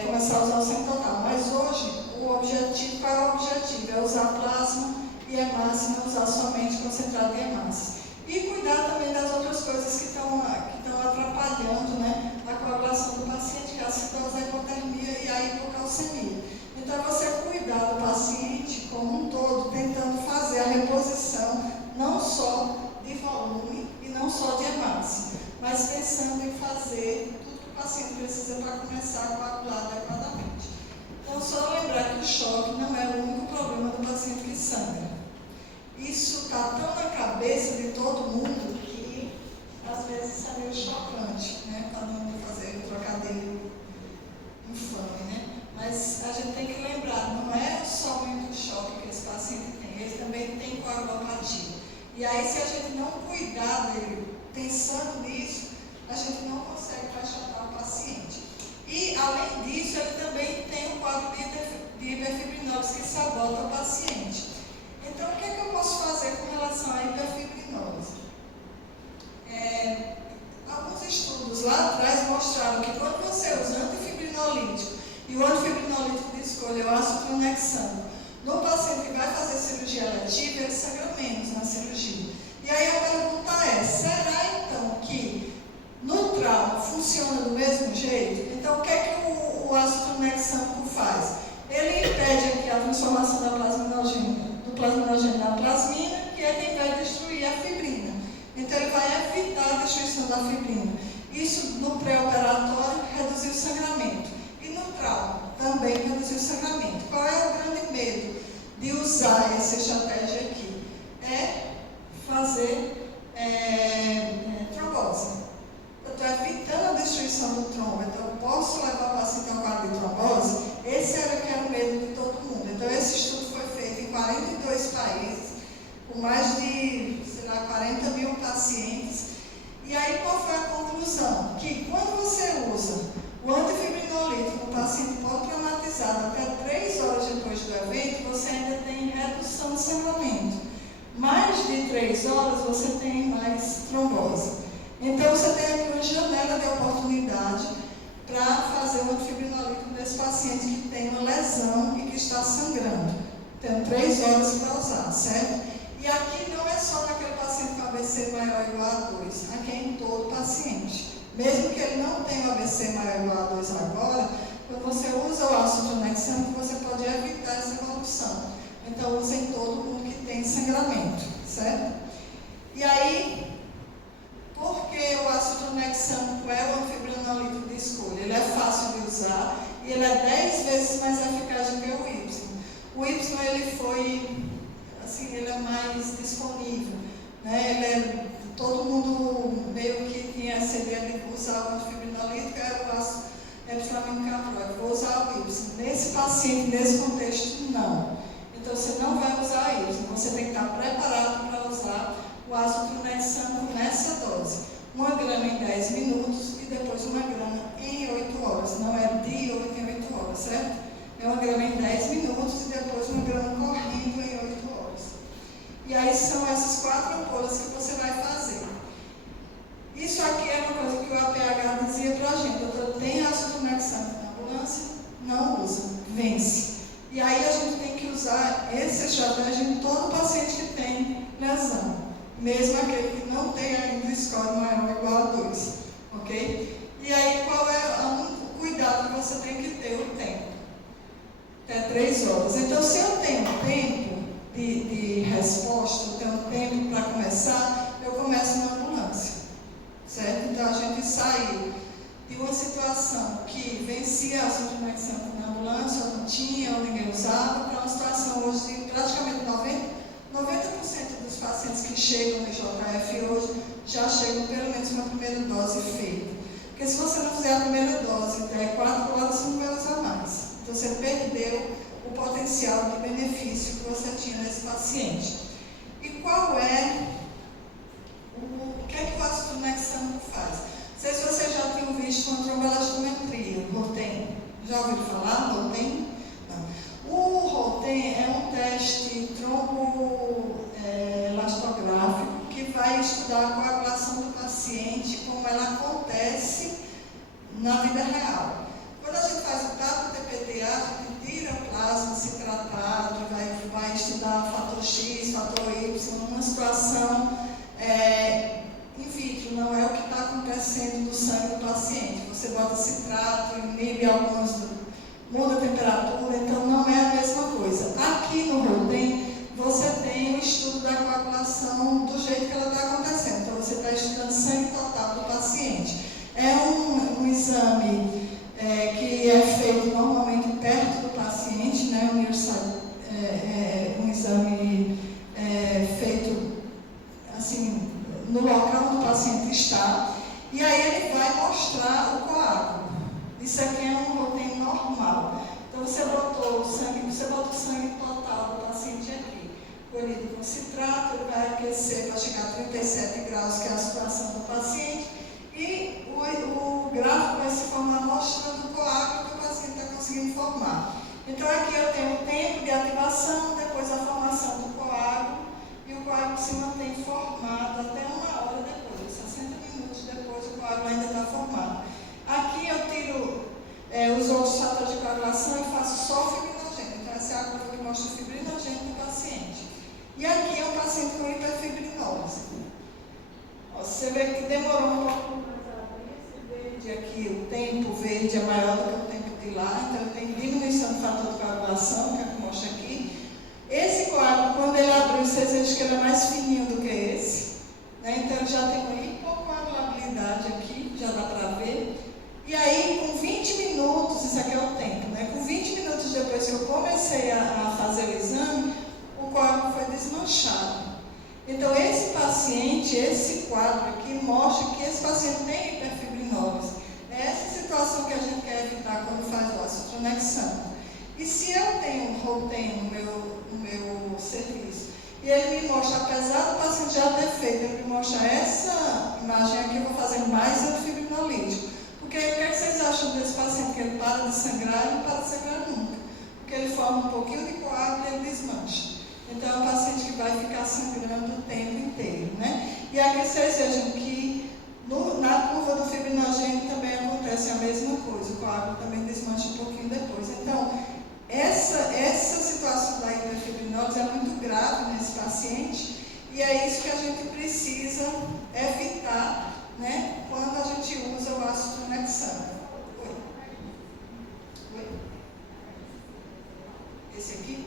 começar a usar o sangue total. Mas hoje, o objetivo, qual é o objetivo? É usar plasma e hemácia, não usar somente concentrado em hemácia. E cuidar também das outras coisas que estão atrapalhando, né, a coagulação do paciente, que é a acidose, a hipotermia e a hipocalcemia. Então, você cuidar do paciente como um todo, tentando fazer a reposição não só de volume e não só de hemácia, mas pensando em fazer tudo que o paciente precisa para começar a coagular adequadamente. Então, só lembrar que o choque não é o único problema do paciente que sangra. Isso está tão na cabeça de todo mundo que, às vezes, é meio chocante, né? Para não fazer um trocadilho infame, né? Mas a gente tem que lembrar, não é somente o choque que esse paciente tem, ele também tem coagulopatia. E aí, se a gente não cuidar dele pensando nisso, a gente não consegue tratar o paciente. E, além disso, ele também tem um quadro de hiperfibrinose que sabota o paciente. Então, o que é que eu posso fazer com relação à hiperfibrinose? Alguns estudos lá atrás mostraram que quando você usa antifibrinolítico, e o antifibrinolítico de escolha é o ácido clonexano, no paciente que vai fazer cirurgia letiva, ele sangra menos na cirurgia. E aí a pergunta é, será então que no trauma funciona do mesmo jeito? Então, o que é que o ácido clonexano faz? Ele impede aqui a transformação da plasminogênio na plasmina, que é quem vai destruir a fibrina. Então, ele vai evitar a destruição da fibrina. Isso, no pré-operatório, reduzir o sangramento. E no trauma, também reduzir o sangramento. Qual é o grande medo de usar essa estratégia aqui? É fazer trombose. Eu estou evitando a destruição do trombo, então eu posso levar o paciente a um quadro de trombose? Esse era que era o medo de todo mundo. Então, esse estudo foi feito em 42 países, com mais de, 40 mil pacientes. E aí, qual foi a conclusão? Que quando você usa o antifibrinolítico no paciente pós-traumatizado até 3 horas depois do evento, você ainda tem redução de sangramento. Mais de 3 horas, você tem mais trombose. Então, você tem aqui uma janela de oportunidade para fazer o antifibrinolítico nesse paciente que tem uma lesão e que está sangrando. Tem 3 horas para usar, certo? E aqui não é só naquele paciente com ABC maior ou igual a 2, aqui é em todo paciente. Mesmo que ele não tenha o ABC maior ou igual a 2 agora, quando você usa o ácido clonexano, você pode evitar essa evolução. Então, usa em todo mundo que tem sangramento, certo? E aí, por que o ácido tranexâmico é o anfibrinolítico de escolha? Ele é fácil de usar e ele é 10 vezes mais eficaz do que o Y. O Y, ele foi, assim, ele é mais disponível, né? Todo mundo meio que tinha essa ideia de usar o anfibrinolítico, era o ácido epsilamico caproico. Vou usar o Y. Nesse paciente, nesse contexto, não. Então, você não vai usar Y. Você tem que estar preparado para usar o ácido tranexâmico nessa dose. 1 grama em 10 minutos e depois 1 grama em 8 horas. Não é de 8 em 8 horas, certo? É 1 grama em 10 minutos e depois 1 grama correndo em 8 horas. E aí são essas 4 ampolas que você vai fazer. Isso aqui é uma coisa que o APH dizia para a gente: doutor, tem ácido tranexâmico na ambulância? Não usa, vence. E aí a gente tem que usar essa estratégia em todo paciente que tem lesão, mesmo aquele que não tem ainda o score maior ou igual a 2, ok? E aí qual é o cuidado que você tem que ter? O tempo. Até 3 horas. Então, se eu tenho tempo de resposta, eu tenho tempo para começar, eu começo na ambulância, certo? Então, a gente saiu de uma situação que vencia ácido tranexâmico na ambulância, ou não tinha, ou ninguém usava, para uma situação hoje de praticamente 90% dos pacientes que chegam no IJF hoje já chegam pelo menos uma primeira dose feita. Porque se você não fizer a primeira dose até 4 horas, você não vai usar mais. Então, você perdeu o potencial de benefício que você tinha nesse paciente. E qual é o que é que o ácido tranexâmico faz? Não sei se vocês já tinham visto uma tromboelastometria, ROTEM. Já ouviram falar? ROTEM? Não. O ROTEM é um teste tromboelastográfico que vai estudar a coagulação do paciente, como ela acontece na vida real. Quando a gente faz o TAP-TPTA, a gente tira o plasma citratado, vai estudar fator X, fator Y, numa situação in vitro, não é o que está acontecendo no sangue do paciente. Você bota citrato, inibe algumas, muda a temperatura, então não é a mesma coisa. Aqui no ROTEM, você tem o estudo da coagulação do jeito que ela está acontecendo. Então, você está estudando sangue total do paciente. É um exame que é feito normalmente perto do paciente, né? Um exame feito assim, no local onde o paciente está, e aí ele vai mostrar o coágulo. Isso aqui é um ROTEM normal. Então, você bota o sangue total do paciente aqui, colhido com citrato, ele vai aquecer para chegar a 37 graus, que é a situação do paciente, e o gráfico vai se formar mostrando o coágulo que o paciente está conseguindo formar. Então, aqui eu tenho o tempo de ativação, depois a formação do coágulo, e o coágulo se mantém formado até 1 hora depois, 60 minutos depois o coágulo ainda está formado. Aqui eu tiro os outros fatores de coagulação e faço só o fibrinogênio. Então, essa é a curva que mostra o fibrinogênio do paciente. E aqui é um paciente com hiperfibrinose. Você vê que demorou um pouco mais a abrir esse verde aqui, o tempo verde é maior do que o tempo de lá, então ele tem diminuição do fator de coagulação, que é o que mostra aqui. Esse coágulo, quando ele abriu, vocês veem que ele é mais fininho do que esse, né? Então ele já tem uma hipocoagulabilidade aqui, já dá para ver. E aí, com 20 minutos, isso aqui é o tempo, né? Com 20 minutos depois que eu comecei a fazer o exame, o coágulo foi desmanchado. Então, esse paciente, esse quadro aqui, mostra que esse paciente tem hiperfibrinose. É essa situação que a gente quer evitar quando faz o ácido tranexâmico. E se eu tenho um ROTEM no meu serviço, e ele me mostra, apesar do paciente já ter feito, ele me mostra essa imagem aqui, eu vou fazer mais antifibrinolítico. Porque o que é que vocês acham desse paciente? Que ele para de sangrar e não para de sangrar nunca. Porque ele forma um pouquinho de coágulo e ele desmancha. Então, é um paciente que vai ficar sangrando o tempo inteiro, né? E aqui vocês vejam que na curva do fibrinogênio também acontece a mesma coisa. O coágulo também desmancha um pouquinho depois. Então, essa situação da hiperfibrinose é muito grave nesse paciente e é isso que a gente precisa evitar, né, quando a gente usa o ácido tranexâmico. Oi? Esse aqui?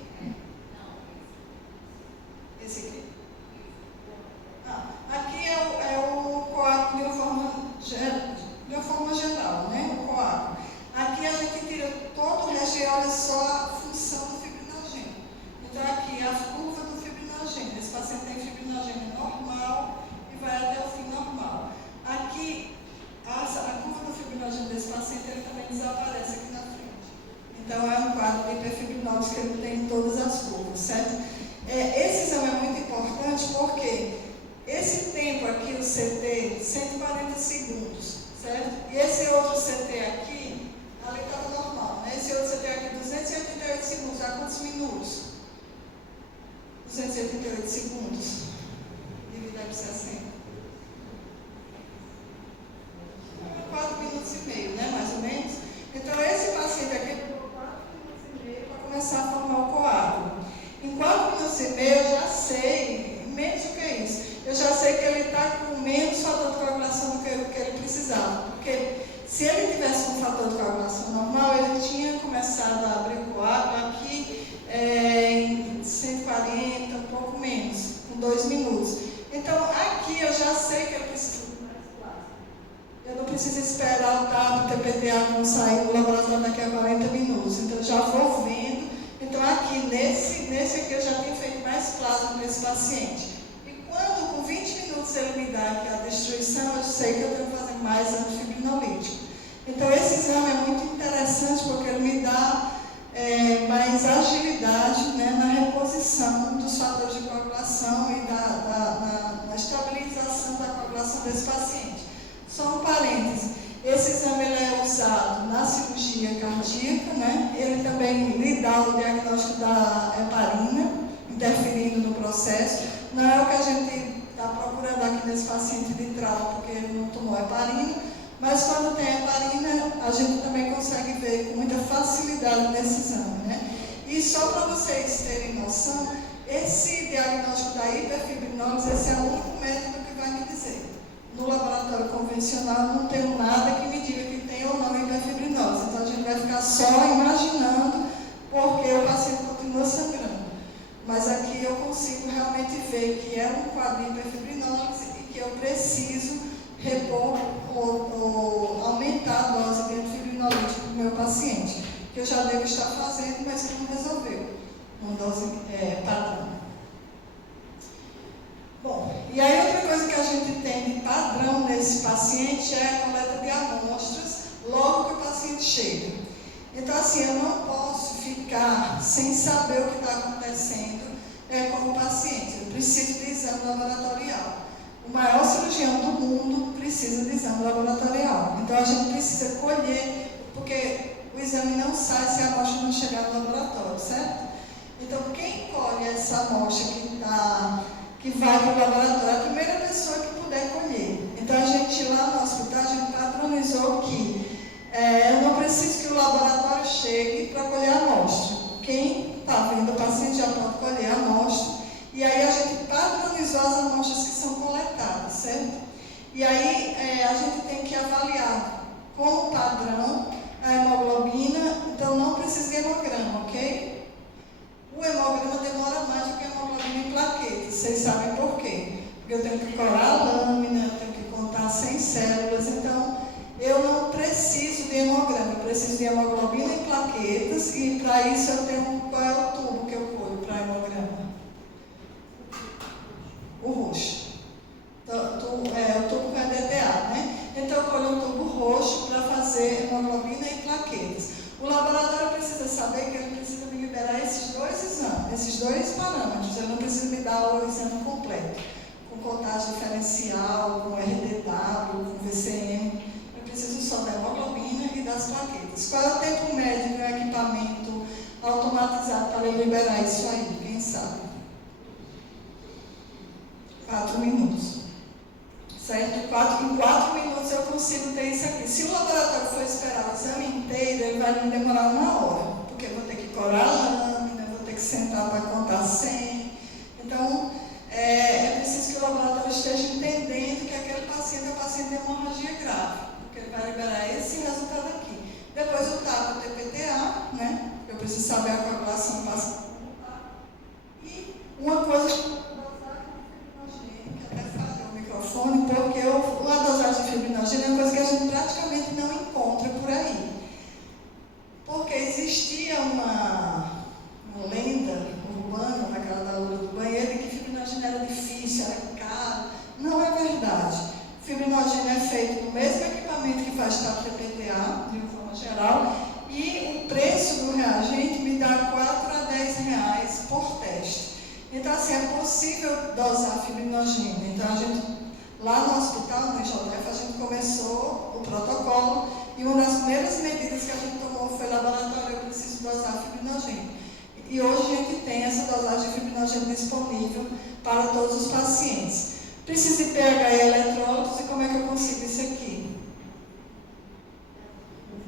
em todas as curvas, certo? Esse exame é muito importante porque esse tempo aqui, o CT, 140 segundos, certo? E esse outro CT aqui, ali estava normal, né? Esse outro CT aqui, 288 segundos, dá quantos minutos? 288 segundos, dividido por 60. 4 minutos e meio, né? Mais ou menos. Então, esse paciente aqui levou 4 minutos e meio para começar a formar o coágulo. Em 4 minutos e meio, eu já sei, menos do que isso, eu já sei que ele está com menos fator de coagulação do que ele precisava. Porque se ele tivesse um fator de coagulação normal, ele tinha começado a abrir o coágulo aqui em 140, um pouco menos, com 2 minutos. Então, aqui eu já sei que eu preciso de mais plasma. Eu não preciso esperar o TAP, o TPTA não sair no laboratório daqui a 40 minutos. Então, eu já vou vendo. Então, aqui, nesse aqui, eu já tenho feito mais plasma para esse paciente. E quando, com 20 minutos, ele me dá aqui a destruição, eu sei que eu tenho que fazer mais antifibrinolítico. Então, esse exame é muito interessante porque ele me dá mais agilidade, né, na reposição dos fatores de coagulação e na estabilização da coagulação desse paciente. Só um parêntese, esse exame ele é usado na cirurgia cardíaca, né? Ele também lhe dá o diagnóstico da heparina, interferindo no processo. Não é o que a gente está procurando aqui nesse paciente de trauma, porque ele não tomou heparina, mas quando tem heparina, a gente também consegue ver com muita facilidade nesse exame, né? E só para vocês terem noção, esse diagnóstico da hiperfibrinose, esse é o único método que vai me dizer. No laboratório convencional, não tenho nada que me diga que tem ou não hiperfibrinose. Então, a gente vai ficar só imaginando porque o paciente continua sangrando. Mas aqui eu consigo realmente ver que é um quadro de hiperfibrinose e que eu preciso repor ou aumentar a dose de antifibrinolítico do meu paciente, que eu já devo estar fazendo, mas que não resolveu. Uma dose padrão. Bom, e aí outra coisa que a gente tem de padrão nesse paciente é a coleta de amostras logo que o paciente chega. Então, assim, eu não posso ficar sem saber o que está acontecendo com o paciente. Eu preciso de exame laboratorial. O maior cirurgião do mundo precisa de exame laboratorial. Então, a gente precisa colher, porque o exame não sai se a amostra não chegar no laboratório, certo? Então, quem colhe essa amostra que vai para o laboratório, é a primeira pessoa que puder colher. Então, a gente lá no hospital, a gente padronizou que eu não preciso que o laboratório chegue para colher a amostra. Quem está vendo o paciente já pode colher a amostra. E aí, a gente padronizou as amostras que são coletadas, certo? E aí, a gente tem que avaliar como padrão a hemoglobina, então não precisa de hemograma, ok? O hemograma demora mais do que a hemoglobina em plaquetas. Vocês sabem por quê? Porque eu tenho que corar a lâmina, eu tenho que contar 100 células, então eu não preciso de hemograma, eu preciso de hemoglobina em plaquetas e para isso eu tenho, qual é o tubo que eu colho para hemograma? O roxo. O tubo com EDTA, né? Então eu colho um tubo roxo para fazer hemoglobina em plaquetas. O laboratório precisa saber que ele precisa me liberar esses dois exames, esses dois parâmetros. Ele não precisa me dar o exame completo, com contagem diferencial, com RDW, com VCM. Eu preciso só da hemoglobina e das plaquetas. Qual é o tempo médio de um equipamento automatizado para eu liberar isso aí? Quem sabe? 4 minutos. Certo? Em 4 minutos eu consigo ter isso aqui. Se o laboratório for esperar o exame inteiro, ele vai me demorar 1 hora, porque eu vou ter que corar a lâmina, vou ter que sentar para contar 100. Então, é preciso que o laboratório esteja entendendo que aquele paciente é um paciente de hemorragia grave, porque ele vai liberar esse resultado aqui. Depois o TAP, o TPTA, né? Eu preciso saber a coagulação passa. E uma coisa porque a dosagem de fibrinogênio é uma coisa que a gente praticamente não encontra por aí. Porque existia uma lenda urbana, naquela da loura do banheiro, de que fibrinogênio era difícil, era caro. Não é verdade. Fibrinogênio é feito no mesmo equipamento que faz TAP-TPTA, de uma forma geral, e o preço do reagente me dá Então, assim, é possível dosar fibrinogênio. Então, a gente, lá no hospital, no IJF, a gente começou o protocolo e uma das primeiras medidas que a gente tomou foi laboratório, eu preciso dosar fibrinogênio. E hoje a gente tem essa dosagem de fibrinogênio disponível para todos os pacientes. Preciso de pH e eletrólitos, e como é que eu consigo isso aqui?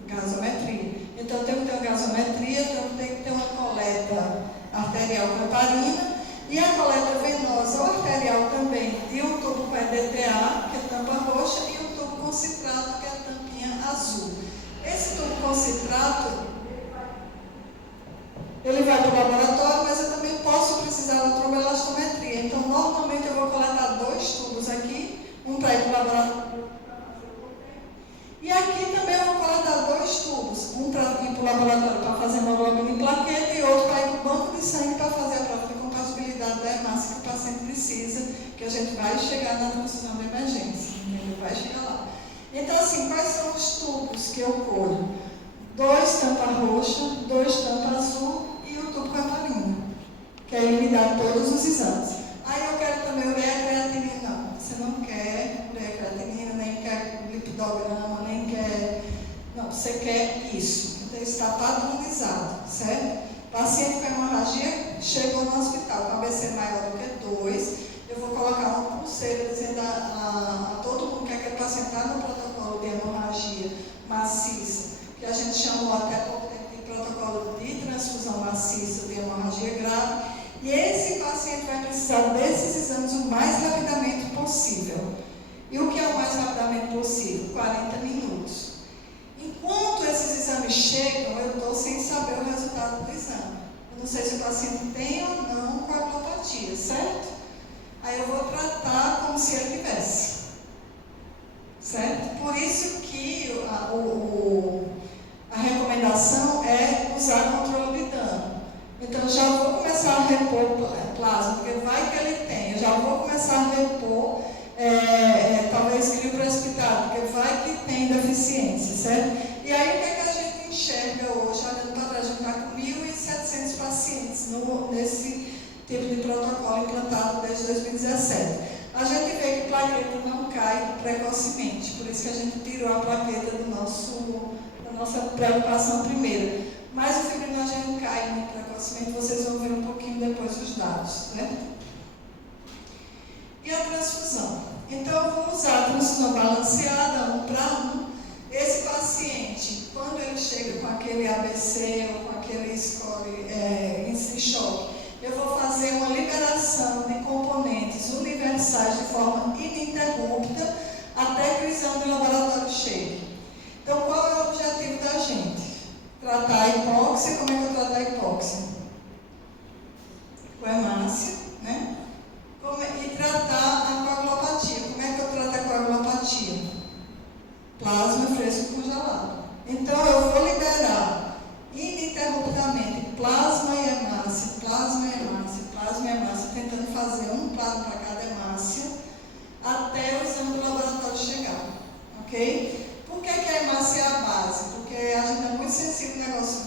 Gasometria. Então, eu tenho que ter uma gasometria, então eu tenho que ter uma coleta arterial camparina e a coleta venosa ou arterial também de um tubo com EDTA, que é tampa roxa, e um tubo com citrato, que é a tampinha azul. Esse tubo com citrato, ele vai para o laboratório, mas eu também posso precisar da tromboelastometria. Então, normalmente eu vou coletar 2 tubos aqui, um para ir para o laboratório. E aqui também eu vou coletar 2 tubos, um para ir para o laboratório para fazer hemoglobina em plaqueta e outro para ir para o banco de sangue para fazer a prova de compatibilidade da hemácia que o paciente precisa, que a gente vai chegar na transfusão de emergência, ele vai chegar lá. Então, assim, quais são os tubos que eu colho? 2 tampa roxa, 2 tampa azul e o tubo camparina, que aí ele me dá todos os exames. Aí eu quero também ureia creatinina. Não, você não quer ureia creatinina, nem quer lipidograma, nem quer... Não, você quer isso. Então, está padronizado, certo? Paciente com hemorragia chegou no hospital com ABC maior do que 2, eu vou colocar uma pulseira dizendo a todo mundo que aquele paciente está no protocolo de hemorragia maciça, que a gente chamou até pouco tempo de protocolo de transfusão maciça de hemorragia grave, e esse paciente vai precisar desses exames o mais rapidamente possível. E o que é o mais rapidamente possível? 40 minutos. Enquanto esses exames chegam, eu estou sem saber o resultado do exame. Eu não sei se o paciente tem ou não coagulopatia, certo? Aí eu vou tratar como se ele tivesse. Certo? Por isso que a recomendação é usar controle de dano. Então, eu já vou começar a repor plasma, porque vai que ele tem. Eu já vou começar a repor, talvez crioprecipitado, porque vai que tem deficiência, certo? E aí, o que é que a gente enxerga hoje? Olhando para trás, a gente está com 1.700 pacientes nesse tipo de protocolo implantado desde 2017. A gente vê que plaqueta não cai precocemente, por isso que a gente tirou a plaqueta da nossa preocupação primeira. Mas o fibrinogênio cai muito precocemente, vocês vão ver um pouquinho depois os dados, né? E a transfusão? Então, eu vou usar a transfusão balanceada, 1 para 1. Esse paciente, quando ele chega com aquele ABC ou com aquele score em choque, eu vou fazer uma liberação de componentes universais de forma ininterrupta até que o exame de laboratório chegue. Então, qual é o objetivo da gente? Tratar a hipóxia. Como é que eu trato a hipóxia? Com hemácia, né? E tratar a coagulopatia. Como é que eu trato a coagulopatia? Plasma fresco congelado. Então, eu vou liberar ininterruptamente plasma e hemácia, plasma e hemácia, plasma e hemácia, tentando fazer um plasma para cada hemácia até o exame do laboratório chegar. Ok? Por que a hemácia é a base? Porque a gente é muito sensível ao negócio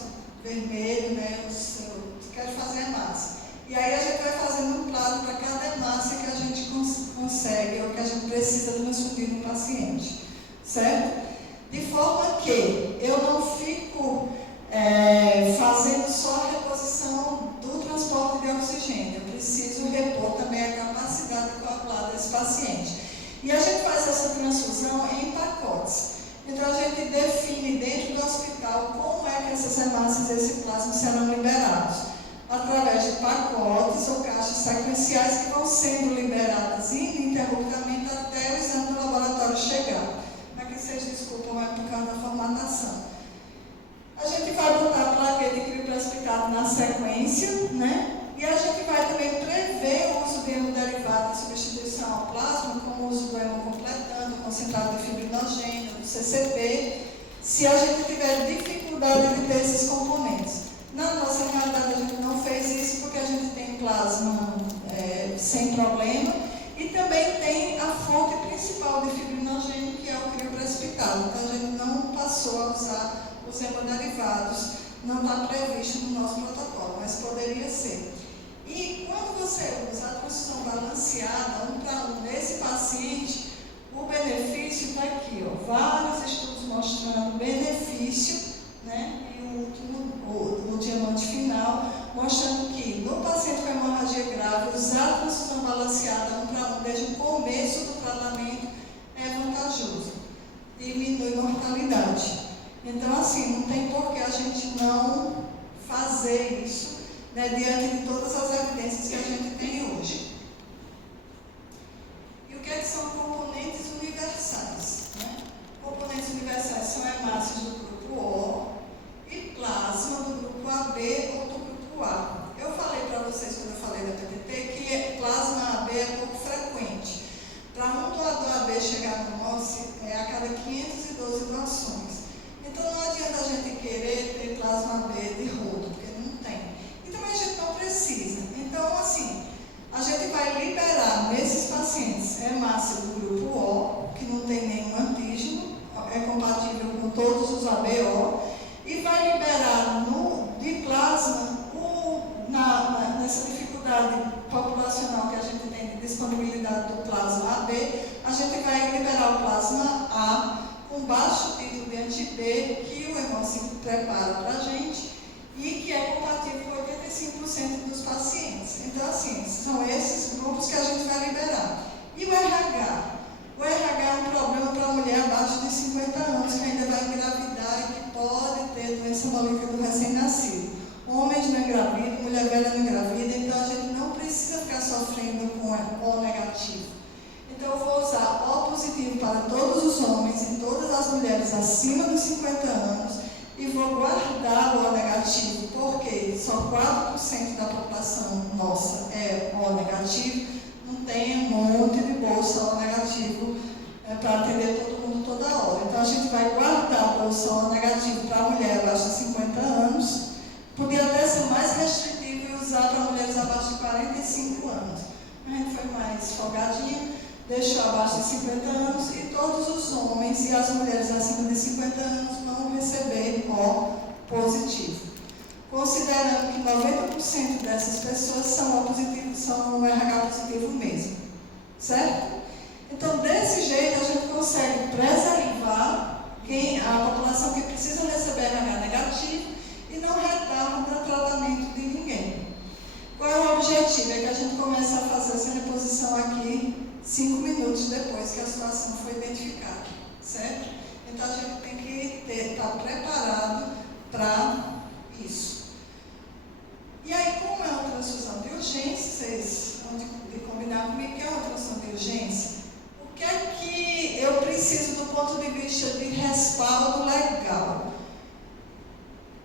vermelho, né? Eu quero fazer hemácia. E aí a gente vai fazendo um plasma para cada hemácia que a gente consegue ou que a gente precisa transfundir no paciente. Certo? De forma que eu não fico fazendo só a reposição do transporte de oxigênio. Eu preciso repor também a capacidade de coagular desse paciente. E a gente faz essa transfusão em pacotes. Então, a gente define dentro do hospital como é que essas hemácias e esse plasma serão liberados. Através de pacotes ou caixas sequenciais que vão sendo liberadas ininterruptamente até o exame do laboratório chegar. Aqui vocês desculpam, é por causa da formatação. A gente vai botar a plaqueta e crioprecipitado na sequência, né? E a gente vai também prever o uso de hemoderivados de substituição ao plasma, como o uso do hemocompletando, concentrado de fibrinogênio, do CCP, se a gente tiver dificuldade de ter esses componentes. Na nossa realidade, a gente não fez isso porque a gente tem plasma sem problema e também tem a fonte principal de fibrinogênio, que é o crioprecipitado. Então, a gente não passou a usar os hemoderivados, não está previsto no nosso protocolo, mas poderia ser. E quando você usar a transfusão balanceada 1:1 desde o começo do tratamento é vantajoso, diminui a mortalidade. Então, assim, não tem por que a gente não fazer isso, né, diante de todas as evidências que a gente tem hoje. E o que é que são componentes universais? Né? Componentes universais são hemácias do grupo O e plasma do grupo AB ou do grupo A. Eu falei para vocês, quando eu falei da PTT, que plasma AB é pouco frequente. Para um doador AB chegar no nosso, é a cada 512 doações. Então, não adianta a gente querer ter plasma AB de rodo, porque não tem. E também a gente não precisa. Então, assim, a gente vai liberar nesses pacientes hemácia do grupo O, que não tem nenhum antígeno, é compatível com todos os ABO, e vai liberar de plasma, nessa dificuldade populacional que a gente tem de disponibilidade do plasma AB, a gente vai liberar o plasma A com baixo título de anti-B, que o Hemocentro prepara para a gente e que é compatível com 85% dos pacientes. Então, assim, são esses grupos que a gente vai liberar. E o RH? O RH é um problema para a mulher abaixo de 50 anos, que ainda vai engravidar e que pode ter doença hemolítica do recém-nascido. Homens não engravidam, mulher velha não engravida, então a gente não precisa ficar sofrendo com O negativo. Então, eu vou usar O positivo para todos os homens e todas as mulheres acima dos 50 anos e vou guardar o O negativo, porque só 4% da população nossa é O negativo, não tem um monte de bolsa O negativo para atender todo mundo toda hora. Então, a gente vai guardar a bolsa O negativo para a mulher abaixo de 50 anos, podia até ser mais restritivo e usar para mulheres abaixo de 45 anos. A gente foi mais folgadinha, deixou abaixo de 50 anos e todos os homens e as mulheres acima de 50 anos vão receber O positivo. Considerando que 90% dessas pessoas são O positivo, são RH positivo mesmo. Certo? Então, desse jeito, a gente consegue preservar a população que precisa receber RH negativo e não retarda o tratamento de ninguém. Qual é o objetivo? É que a gente comece a fazer essa reposição aqui 5 minutos depois que a situação foi identificada, certo? Então, a gente tem que estar preparado para isso. E aí, como é uma transfusão de urgência, vocês vão de combinar comigo que é uma transfusão de urgência, o que é que eu preciso do ponto de vista de respaldo legal?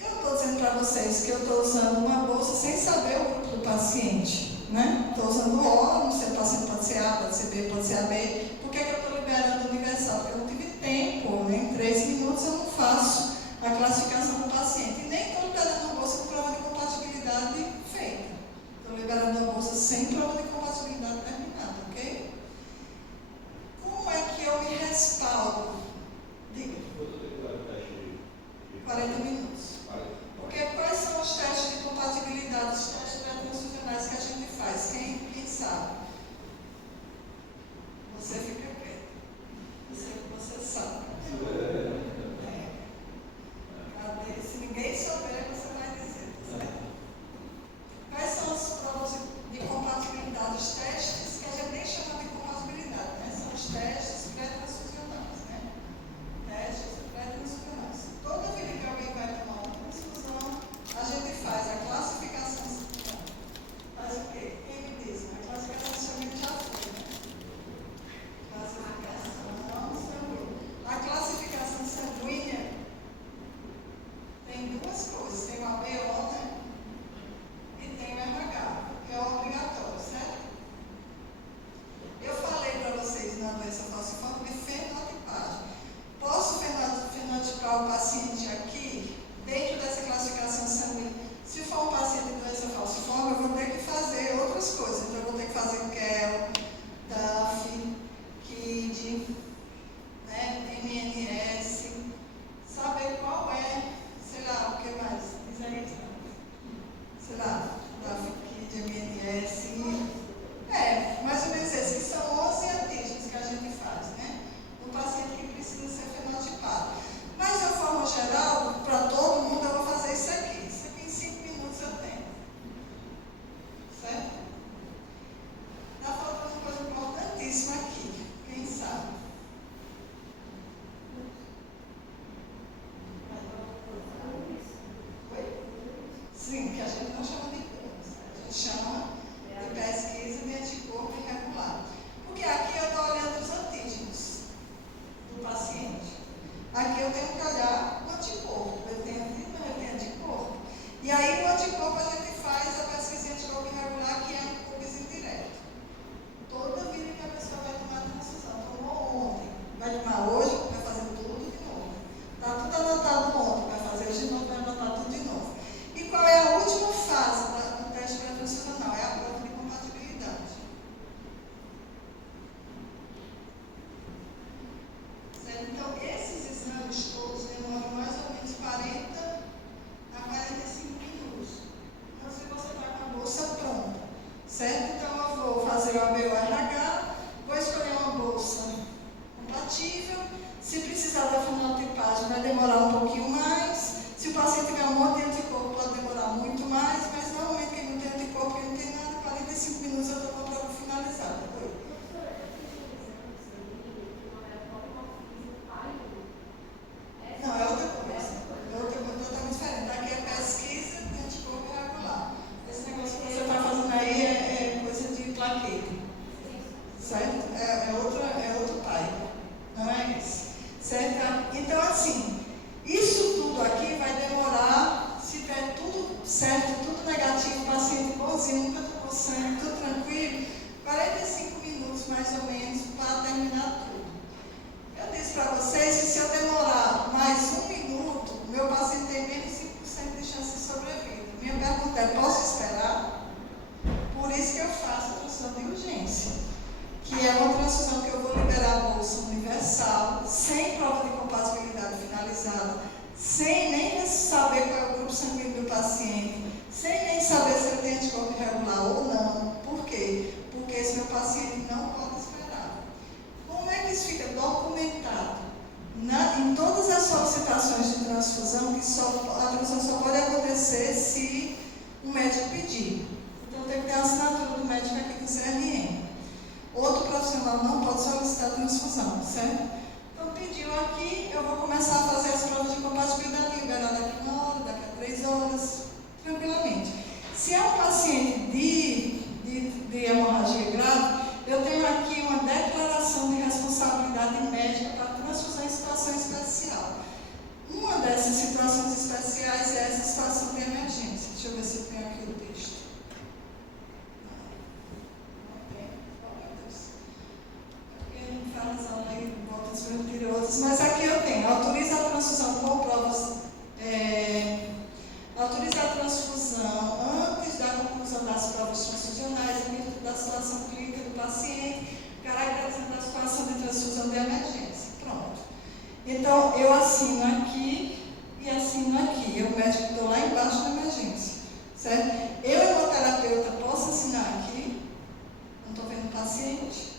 Eu estou dizendo para vocês que eu estou usando uma bolsa sem saber o grupo do paciente, né? Estou usando O, não sei, o paciente pode ser A, pode ser B, pode ser AB. Por que eu estou liberando o universal? Porque eu não tive tempo, né? Em 3 minutos eu não faço a classificação do paciente. E nem estou liberando uma bolsa com prova de compatibilidade feita. Estou liberando uma bolsa sem prova de compatibilidade terminada, ok? Como é que eu me respaldo? Diga. 40 minutos. Porque quais são os testes de compatibilidade, os testes pré-transfusionais que a gente faz? Quem sabe? Você fica quieto. Você sabe. Cadê? Se ninguém souber, você vai dizer, certo? Quais são as provas de compatibilidade? Os testes que a gente nem chama de compatibilidade, né? São os testes pré-transfusionais, né? Testes pré-transfusionais. Toda vez que alguém vai tomar uma transfusão, a gente faz a classificação sanguínea. Faz o quê? Quem me diz? A classificação fazer o ABO-RH, vou escolher uma bolsa compatível. Se precisar da fenotipagem, vai demorar um pouquinho mais. Se o paciente tiver um monte de anticorpo, pode demorar muito mais, mas normalmente quem não tem anticorpo, quem não tem nada, 45 minutos eu estou com a prova finalizada. Não, é outra coisa. É outra coisa totalmente diferente. Aqui é pesquisa de anticorpo irregular. Esse negócio que você está fazendo aí é coisa de plaqueta. Certo? É outro pai. Não é isso. Certo? Então, assim, isso tudo aqui vai demorar, se tiver tudo certo, tudo negativo, paciente bonzinho, nunca tomou sangue, tudo tranquilo, 45 minutos mais ou menos para terminar tudo. Eu disse para vocês que se eu demorar mais um minuto, meu paciente tem menos de 5% de chance de sobrevida. Minha pergunta é, posso esperar? Por isso que eu faço a transfusão de urgência, que é uma transfusão que eu vou liberar a bolsa universal, sem prova de compatibilidade finalizada, sem nem saber qual é o grupo sanguíneo do paciente, sem nem saber se ele tem anticorpo irregular ou não. Por quê? Porque esse meu paciente não pode esperar. Como é que isso fica documentado? Em todas as solicitações de transfusão, a transfusão só pode acontecer se o médico pedir. Então tem que ter a assinatura do médico aqui no CRM. Outro profissional não pode solicitar transfusão, certo? Então pediu aqui, eu vou começar a fazer as provas de compatibilidade, liberar daqui a 1 hora, daqui a 3 horas, tranquilamente. Se é um paciente de hemorragia grave, eu tenho aqui uma declaração de responsabilidade médica para transfusão em situação especial. Uma dessas situações especiais é essa situação de emergência. Deixa eu ver se eu tenho aqui o texto. Mas aqui eu tenho, autoriza a transfusão com provas, autoriza a transfusão antes da conclusão das provas transfusionais, em virtude da situação clínica do paciente, caracterizando a situação de transfusão de emergência. Pronto. Então, eu assino aqui e assino aqui. Eu, médico, estou lá embaixo da emergência. Certo? Eu, hemoterapeuta, posso assinar aqui. Não estou vendo o paciente.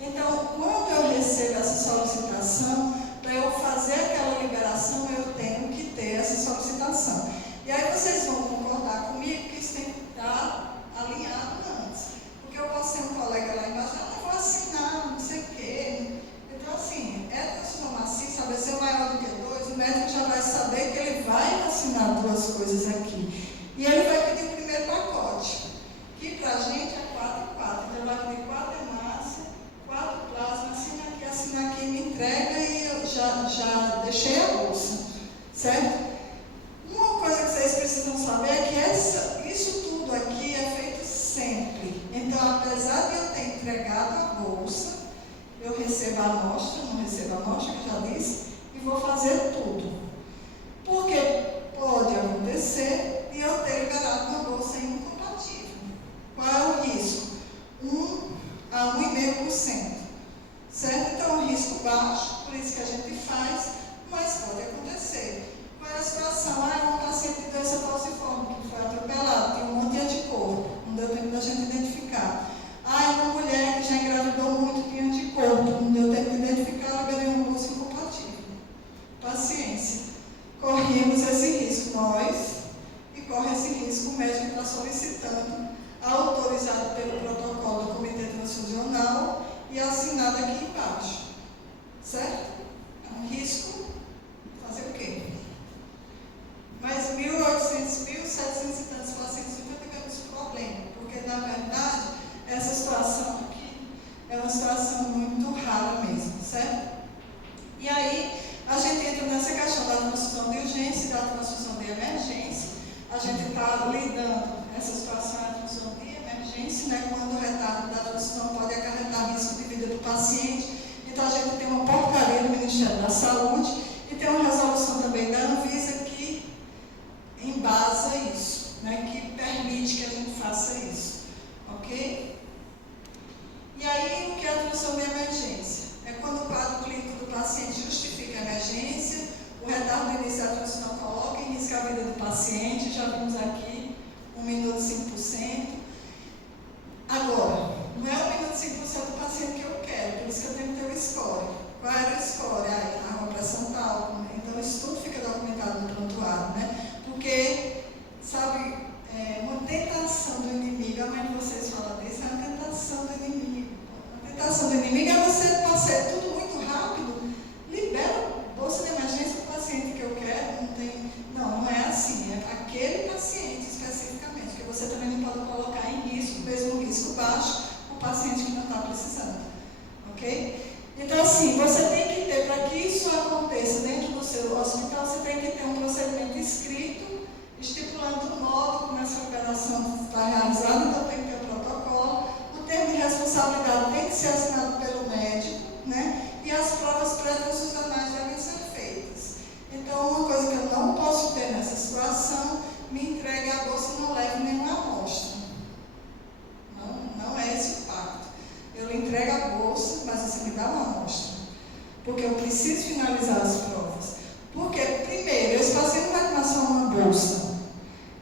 Então, quando eu recebo essa solicitação, para eu fazer aquela liberação, eu tenho que ter essa solicitação. E aí vocês vão concordar comigo que isso tem que estar alinhado antes. Porque eu posso ter um colega lá embaixo, não vou assinar, não sei o quê. Então, assim, é transfusão maciça, vai ser maior do que 2, o médico já vai saber que ele vai assinar 2 coisas aqui. E ele vai pedir o primeiro pacote, que para a gente é 4 e 4. Então, ele vai pedir 4 hemácia, 4 plasma, assina aqui, me entrega e eu já deixei a bolsa, certo? Uma coisa que vocês precisam saber é que isso tudo aqui é feito sempre. Então, apesar de eu ter entregado a bolsa, eu recebo a amostra, não recebo a amostra, que eu já disse, e vou fazer tudo. Porque pode acontecer e eu ter liberado uma bolsa incompatível. Qual é o risco? 1 a 1,5%. Certo? Então, é um risco baixo, por isso que a gente faz, mas pode acontecer. Qual é a situação? É um paciente de doença falciforme, que foi atropelado, tem um monte de anticorpo, não deu tempo da gente identificar. É uma mulher que já engravidou muito de anticorpo, não deu tempo de identificar, ela ganhou um bolso incompatível. Paciência. Corremos esse risco nós, e corre esse risco o médico está solicitando, autorizado pelo protocolo do Comitê Transfusional, e assinado aqui embaixo, certo? É um risco, fazer o quê? Mas 1.800, 1.700 e tantos pacientes nunca tivemos problema, porque na verdade, essa situação aqui é uma situação muito rara mesmo, certo? E aí, a gente entra nessa questão da transfusão de urgência e da transfusão de emergência. A gente está lidando, essa situação é a transfusão de emergência, né, quando o retardo da transfusão pode acarretar risco de vida do paciente. Então, a gente tem uma portaria do Ministério da Saúde e tem uma resolução também da Anvisa que embasa isso, né, que permite que a gente faça isso. Ok? E aí, o que é a transfusão de emergência? É quando o quadro clínico do paciente justifica a emergência, o retardo do início da transfusão coloca em risco a vida do paciente, já vimos aqui, 1 minuto 5%. Agora, não é o pode colocar em risco, mesmo risco baixo, o paciente que não está precisando. Ok? Então, assim, você tem que ter, para que isso aconteça dentro do seu hospital, você tem que ter um procedimento escrito, estipulando o modo como essa operação está realizada, então tem que ter um protocolo. O termo de responsabilidade tem que ser assinado pelo médico, né? E as provas pré-transfusionais devem ser feitas. Então, uma coisa que eu não posso ter nessa situação, me entregue a bolsa e não leve nenhuma amostra. Não é esse o pacto. Eu lhe entrego a bolsa, mas você me dá uma amostra. Porque eu preciso finalizar as provas. Porque, primeiro, esse paciente vai tomar só uma bolsa.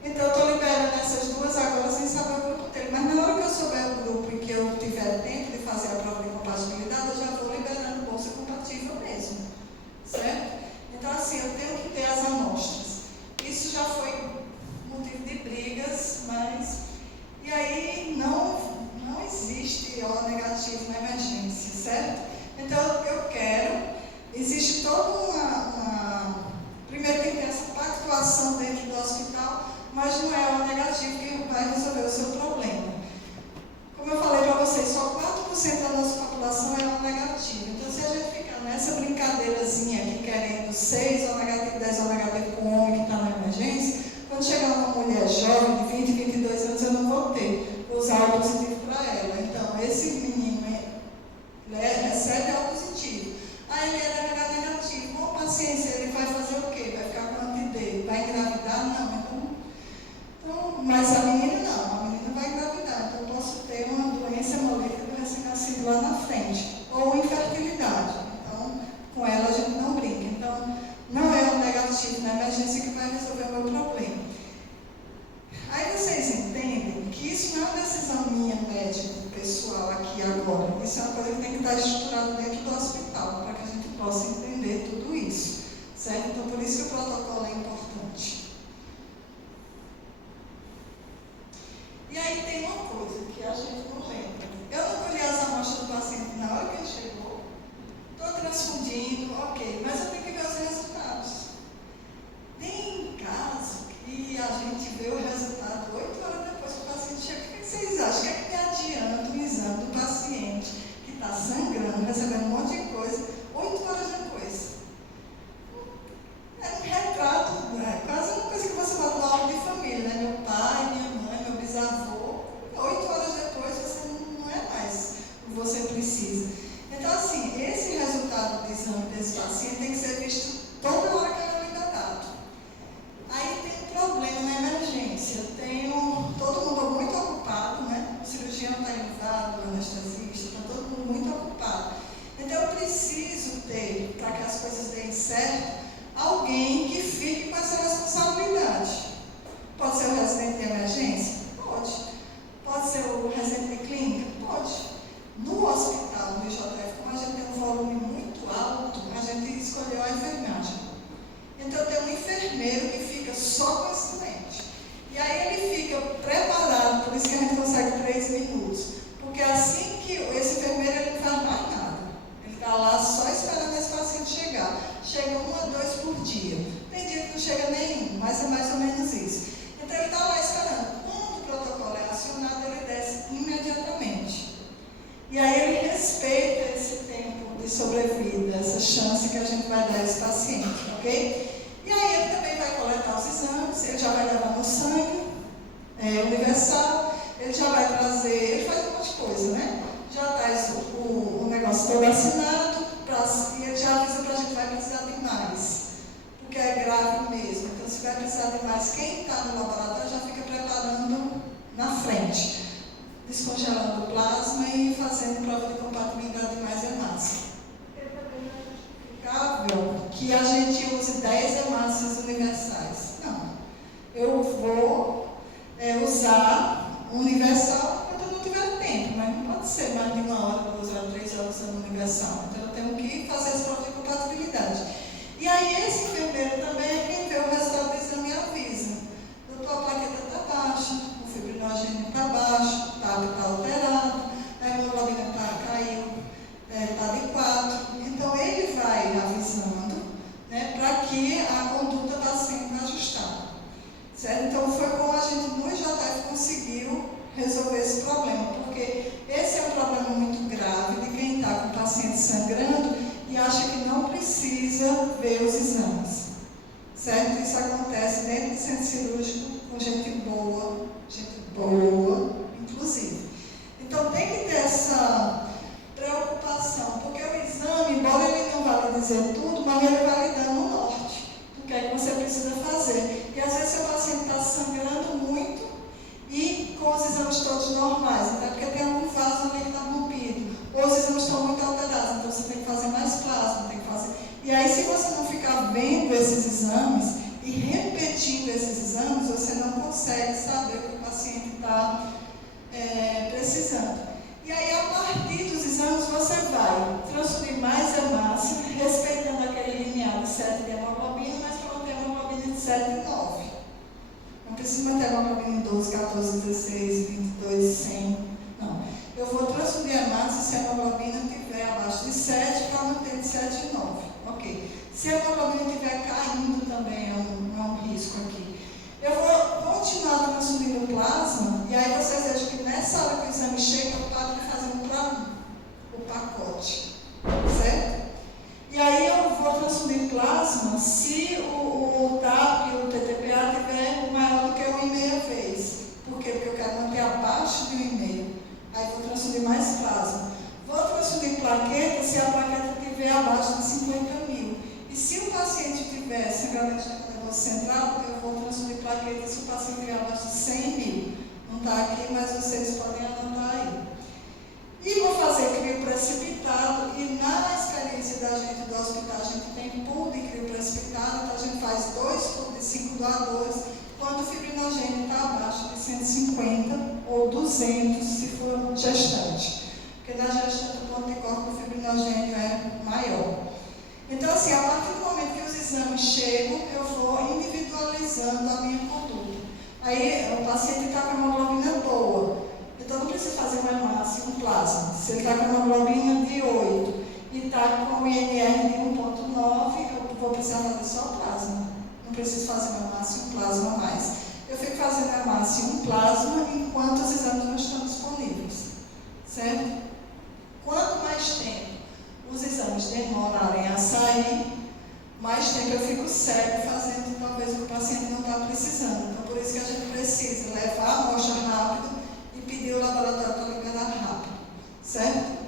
Então, eu estou liberando essas duas agora sem saber o grupo dele. Mas na hora que eu souber o grupo e que eu tiver tempo de fazer a prova de compatibilidade, eu já vou liberando bolsa compatível mesmo. Certo? Então, assim, eu tenho que ter as amostras. Isso já foi motivo de brigas, mas... E aí, não existe O negativo na emergência, certo? Então, eu quero... Existe toda uma... Primeiro tem que ter essa pactuação dentro do hospital, mas não é O negativo que vai resolver o seu problema. Como eu falei para vocês, só 4% da nossa população é O negativo. Então, se a gente ficar nessa brincadeirazinha aqui, querendo 6 O negativo, 10 O negativo com o homem que está na emergência, quando chegar uma mulher jovem de 20, 22 anos, eu não vou ter. Vou usar O positivo para ela. Então, esse menino recebe O positivo. Aí ele é RH negativo. Com paciência, ele vai fazer o quê? Vai ficar com anti-D? Vai engravidar? Não. Então, mas a menina não. A menina vai engravidar. Então, eu posso ter uma doença hemolítica do recém-nascido lá na frente. Ou infertilidade. Então, com ela a gente não brinca. Então, não é O negativo na emergência que vai resolver o meu problema. Aí vocês entendem que isso não é uma decisão minha, médico, pessoal, aqui agora. Isso é uma coisa que tem que estar estruturada dentro do hospital, para que a gente possa entender tudo isso. Certo? Então, por isso que o protocolo é importante. E aí tem uma coisa que a gente não lembra. Eu não colhi as amostras do paciente na hora que ele chegou. Estou transfundindo, ok, mas eu tenho que ver os resultados. Tem caso que a gente vê o resultado 8 horas depois que o paciente chega. O que vocês acham? O que é que me adianta o exame do paciente que está sangrando, recebendo um monte de coisa, 8 horas depois? É um retrato, quase uma coisa que você bota no álbum de família, né? Meu pai, minha mãe, meu bisavô. 8 horas depois você não é mais o que você precisa. Então, assim, esse resultado do exame desse paciente tem que ser visto toda hora que ele é liberado. Aí tem um problema na emergência. Todo mundo muito ocupado, né? O cirurgião está enluvado, o anestesista, está todo mundo muito ocupado. Então, eu preciso ter, para que as coisas deem certo, alguém que fique com essa responsabilidade. Pode ser o residente de emergência? Pode. Pode ser o residente de clínica? Pode. No hospital, no IJF, como a gente tem um volume muito alto, a gente escolheu a enfermagem. Então, tem um enfermeiro que fica só com esse doente. E aí ele fica preparado, por isso que a gente consegue 3 minutos. Porque assim que esse enfermeiro ele não faz mais nada. Ele está lá só esperando esse paciente chegar. Chega 1 a 2 por dia. Tem dia que não chega nenhum, mas é mais ou menos isso. Então ele está lá esperando. Quando o protocolo é acionado, ele desce imediatamente. E aí ele respeita esse tempo de sobrevida, essa chance que a gente vai dar a esse paciente, ok? E aí ele também vai coletar os exames, ele já vai levar no sangue universal, ele já vai trazer, ele faz um monte de coisa, né? Já traz o negócio todo assinado, e ele já avisa para a gente vai precisar de mais, porque é grave mesmo. Então, se vai precisar de mais, quem está no laboratório já fica preparando na frente, descongelando o plasma e fazendo prova de compatibilidade de mais hemácia. Que a gente use 10 hemácias universais. Não. Eu vou usar universal quando eu não tiver tempo, mas não pode ser mais de 1 hora, 2 horas, 3 horas usando universal. Então eu tenho que fazer as provas de compatibilidade. E aí esse enfermeiro também é quem vê o resultado do exame e avisa. Doutor, a plaqueta está baixa, o fibrinogênio está baixo, o TAP está alterado, a hemoglobina caiu, está de 4. Então ele vai avisando, né, para que a conduta vá sendo ajustada. Certo? Então foi como a gente no IJF conseguiu que ter essa preocupação, porque o exame, embora ele não vá lhe dizer tudo, mas ele vai lhe dando um norte do que é que você precisa fazer. E às vezes seu paciente está sangrando muito e com os exames todos normais, então é porque tem algum vaso ali que está rompido, ou os exames estão muito alterados, então você tem que fazer mais plasma, tem que fazer. E aí, se você não ficar vendo esses exames e repetindo esses exames, você não consegue saber o que o paciente está precisando. E aí, a partir dos exames, você vai transferir mais hemácia, respeitando aquele limiar de 7 de hemoglobina, mas para manter a hemoglobina de 7 e 9. Não precisa manter a hemoglobina em 12, 14, 16, 22, 100. Não. Eu vou transferir a hemácia se a hemoglobina estiver abaixo de 7 para manter de 7 e 9. Ok. Se a hemoglobina estiver caindo também é um risco aqui. Eu vou continuar transferindo plasma, e aí vocês vejam que nessa hora que o exame chega, eu paro de fazer um para um, o pacote, certo? E aí eu vou transferir plasma se o TAP e o TTPA estiver maior do que 1,5 vezes. Por quê? Porque eu quero manter abaixo de 1,5. Aí vou transferir mais plasma. Vou transferir plaqueta se a plaqueta estiver abaixo de 50.000. E se o paciente tiver sangramento nervoso central, eu vou transferir plaqueta se o paciente estiver abaixo de 100.000. Não está aqui, mas vocês podem anotar aí. E vou fazer crio precipitado, e na experiência da gente do hospital, a gente tem pool de crio precipitado, então a gente faz 2 pools de 5 doadores, quando o fibrinogênio está abaixo de 150 ou 200, se for gestante. Porque na gestante o ponto de corte do fibrinogênio é maior. Então, assim, a partir do momento que os exames chegam, eu vou individualizando a minha conduta. Aí o paciente está com uma hemoglobina boa, então não precisa fazer uma hemácia, um plasma. Se ele está com uma hemoglobina de 8 e está com o INR de 1,9, eu vou precisar fazer só plasma. Não preciso fazer uma hemácia e um plasma a mais. Eu fico fazendo a hemácia e um plasma enquanto os exames não estão disponíveis. Certo? Quanto mais tempo os exames demorarem a sair, mais tempo eu fico cego fazendo talvez o que o paciente não está precisando. Então, por isso que a gente precisa levar a amostra rápido e pedir o laboratório para liberar rápido. Certo?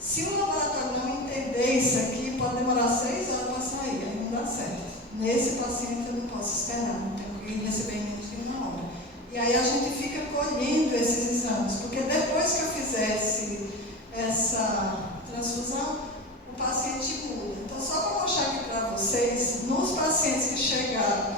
Se o laboratório não entender isso aqui, pode demorar 6 horas para sair, aí não dá certo. Nesse paciente eu não posso esperar, não tenho que receber em menos de 1 hora. E aí a gente fica colhendo esses exames, porque depois que eu fizesse essa transfusão, o paciente muda. Então, só para mostrar aqui para vocês, nos pacientes que chegaram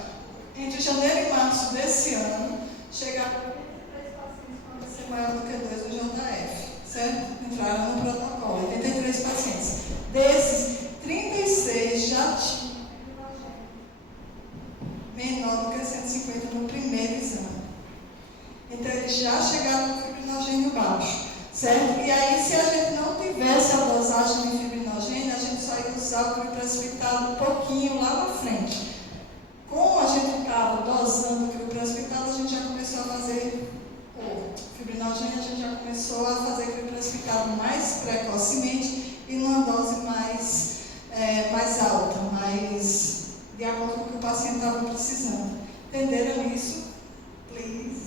entre janeiro e março desse ano, chegaram 83 pacientes com AVC maior do que 2 do JF, certo? Entraram no protocolo, 83 pacientes. Desses, 36 já tinham menor do que 150 no primeiro exame. Então, eles já chegaram com fibrinogênio baixo, certo? E aí, se a gente não tivesse a dosagem de fibrinogênio, a gente só ia usar o crio precipitado um pouquinho lá na frente. Como a gente estava dosando o crio precipitado, a gente já começou a fazer o fibrinogênio, a gente já começou a fazer crio precipitado mais precocemente e numa dose mais alta, mais de acordo com o que o paciente estava precisando. Entenderam isso? Please.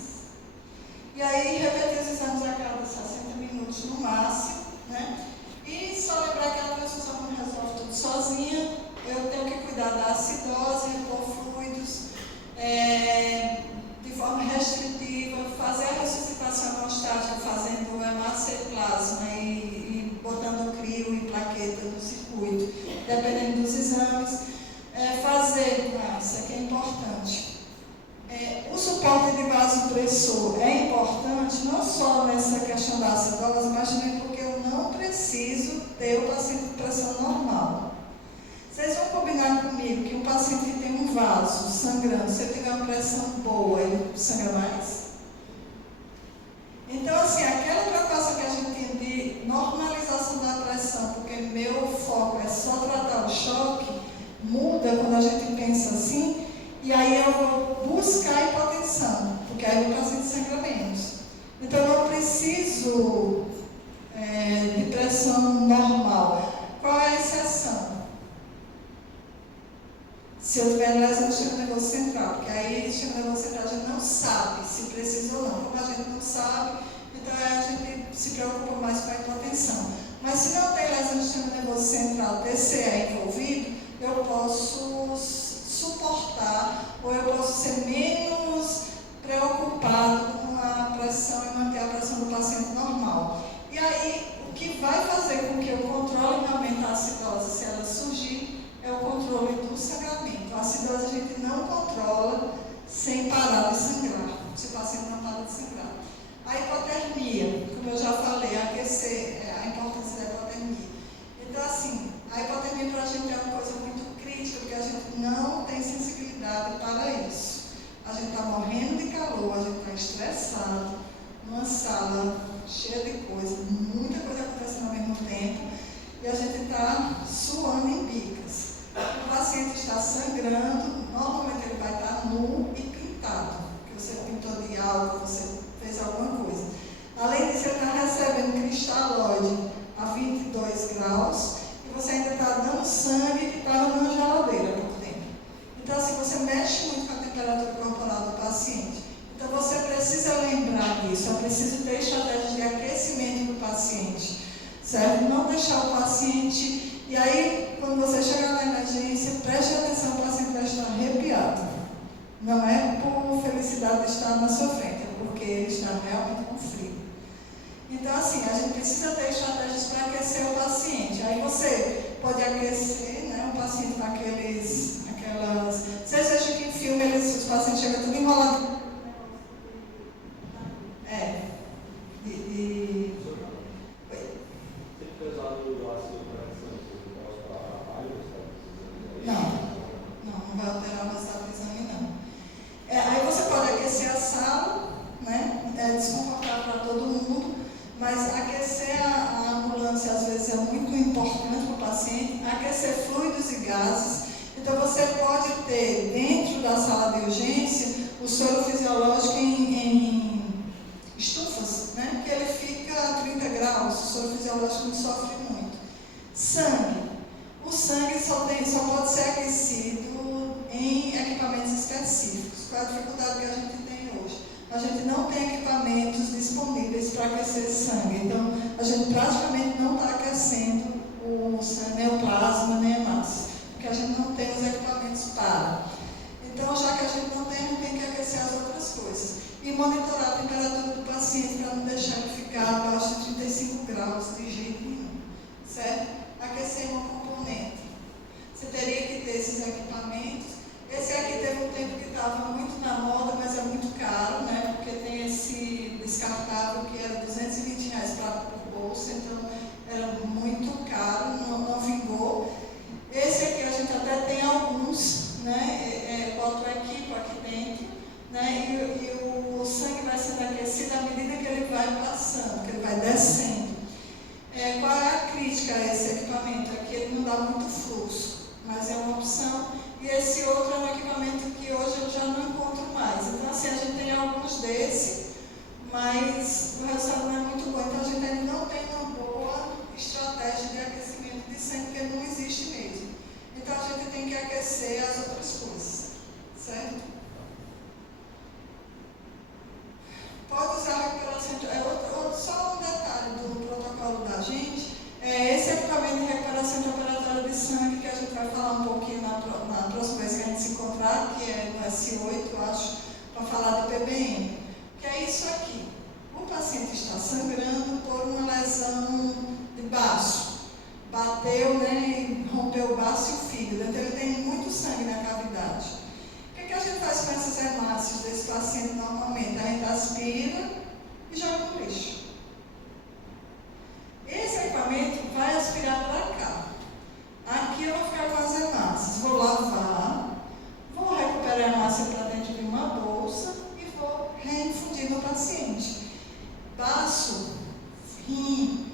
E aí, repetir os exames a cada 60 minutos no máximo, né? E só lembrar que a transfusão não resolve tudo sozinha. Eu tenho que cuidar da acidose, repor fluidos de forma restritiva, fazer a ressuscitação hemostática fazendo hemácia e plasma e botando crio e plaqueta no circuito, dependendo dos exames. Isso aqui é importante. O suporte de vasopressor é importante não só nessa questão da acidose, mas também porque eu não preciso ter o paciente com pressão normal. Vocês vão combinar comigo que um paciente que tem um vaso sangrando, se ele tiver uma pressão boa, ele sangra mais? Então, assim, aquela preocupação que a gente tem de normalização da pressão, porque meu foco é só tratar o choque, muda quando a gente pensa assim, e aí eu vou buscar hipotensão, porque aí o paciente sangra menos. Então, eu não preciso de pressão normal. Qual é a exceção? Se eu tiver lesão do sistema nervoso central, porque aí o sistema nervoso central a gente não sabe se precisa ou não. Como a gente não sabe, então a gente se preocupa mais com a hipotensão. Mas se não tem lesão do sistema nervoso central, TCE envolvido, eu posso suportar, ou eu posso ser menos preocupado com a pressão e manter a pressão do paciente normal. E aí, o que vai fazer com que eu controle realmente a acidose, se ela surgir, é o controle do sangramento. A acidose a gente não controla sem parar de sangrar, se o paciente não para de sangrar. A hipotermia, como eu já falei, aquecer, a importância da hipotermia. Então, assim, a hipotermia para a gente é uma coisa muito crítica, porque a gente não tem sensibilidade para isso. A gente está morrendo de calor, a gente está estressado, numa sala cheia de coisa, muita coisa acontecendo ao mesmo tempo, e a gente está suando em bicas. O paciente está sangrando, normalmente ele vai estar nu e pintado, porque você pintou de algo, você fez alguma coisa. Além disso, ele está recebendo cristalóide a 22 graus, e você ainda está dando sangue que estava numa geladeira há pouco tempo. Então, assim, você mexe muito com a temperatura corporal do paciente. Então, você precisa lembrar disso, é preciso ter estratégias de aquecimento do paciente, certo? Não deixar o paciente... E aí, quando você chegar na emergência, preste atenção, o paciente vai estar arrepiado. Não é por felicidade de estar na sua frente, é porque ele está realmente com frio. Então, assim, a gente precisa ter estratégias para aquecer o paciente. Aí você pode aquecer, né, o paciente com aquelas... Vocês acham que em filme os pacientes chegam tudo enrolado? Não vai alterar o resultado do exame, não. Aí você pode aquecer a sala, né? É desconfortável para todo mundo, mas aquecer a ambulância às vezes é muito importante para o paciente, aquecer fluidos e gases. Então você pode ter dentro da sala de urgência o soro fisiológico em estufas, né? Que ele fica a 30 graus, o soro fisiológico não sofre muito. Sangue. O sangue só pode ser aquecido em equipamentos específicos. Qual é a dificuldade que a gente tem hoje? A gente não tem equipamentos disponíveis para aquecer sangue. Então, a gente praticamente não está aquecendo o sangue, nem o plasma, nem a massa, porque a gente não tem os equipamentos para. Então, já que a gente não tem que aquecer as outras coisas. E monitorar a temperatura do paciente para não deixar ele ficar abaixo de 35 graus de jeito nenhum. Certo? Aquecer é um componente. Você teria que ter esses equipamentos. Esse aqui teve um tempo que estava muito na moda, mas é muito caro, né? Porque tem esse descartável que era R$220 por bolsa, então era muito caro, não vingou. Esse aqui a gente até tem alguns, né? Bota o equipo aqui dentro, né? E o sangue vai sendo aquecido à medida que ele vai passando, que ele vai descendo. Qual é a crítica a esse equipamento? É que ele não dá muito fluxo, mas é uma opção. E esse outro é um equipamento que hoje eu já não encontro mais. Então, assim, a gente tem alguns desses, mas o resultado não é muito bom. Então, a gente ainda não tem uma boa estratégia de aquecimento de sangue, porque não existe mesmo. Então, a gente tem que aquecer as outras coisas, certo? Pode usar a recuperação. Só um detalhe do protocolo da gente. Esse equipamento de recuperação operatória de sangue, que a gente vai falar um pouquinho na próxima vez que a gente se encontrar, que é no S8, eu acho, para falar de PBM. Que é isso aqui. O paciente está sangrando por uma lesão de baço. Bateu, né, e rompeu o baço e o fígado. Então, ele tem muito sangue na cavidade. O que a gente faz com essas hemácias desse paciente normalmente? A gente aspira e joga no lixo. Esse equipamento vai aspirar para cá. Aqui eu vou ficar com as hemácias. Vou lavar, vou recuperar a hemácia para dentro de uma bolsa e vou reinfundir no paciente. Baço, rim,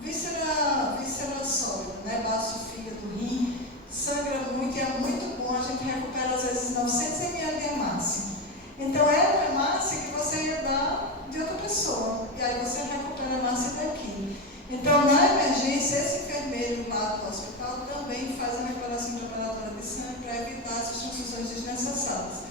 víscera sólida, né? Baço, fígado, rim, sangra muito e é muito bom. A gente recupera às vezes 900 ml de hemácia. Então é uma hemácia que você ia dar de outra pessoa. E aí você recupera a hemácia daqui. Então, na emergência, esse enfermeiro lá do hospital também faz a recuperação operatória de sangue para evitar essas transfusões desnecessárias,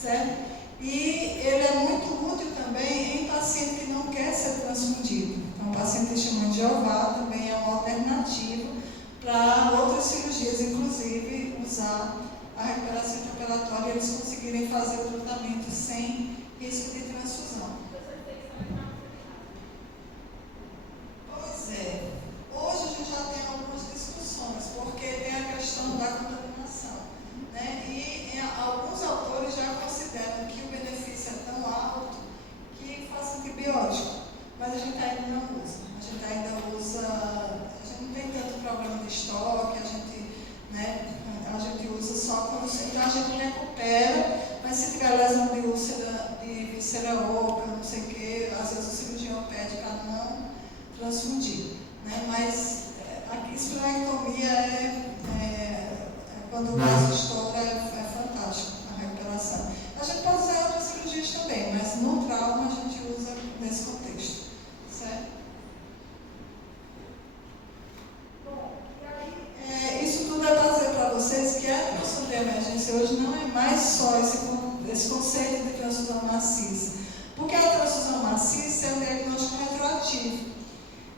certo? E ele é muito útil também em paciente que não quer ser transfundido. Então, paciente testemunho de Jeová também é uma alternativa para outras cirurgias, inclusive usar a recuperação intraoperatória e eles conseguirem fazer o tratamento sem risco de transfusão. Pois é, hoje a gente já tem algumas discussões, porque tem a questão da contaminação, né? E alguns autores já consideram que o benefício é tão alto que faz antibiótico, mas a gente ainda não usa. A gente não tem tanto problema de estoque, a gente usa só quando então a gente recupera, mas se tiver lesão de úlcera, de víscera oca, não sei o que, às vezes o cirurgião pede para não transfundir, né? Mas a esplenectomia quando o vaso estoura é fantástico a recuperação. A gente pode usar outras cirurgias também, mas no trauma a gente usa nesse contexto, certo? Bom, e aí, isso tudo é para dizer para vocês que a transfusão de emergência hoje não é mais só esse conceito de transfusão maciça, porque a transfusão maciça é um diagnóstico retroativo.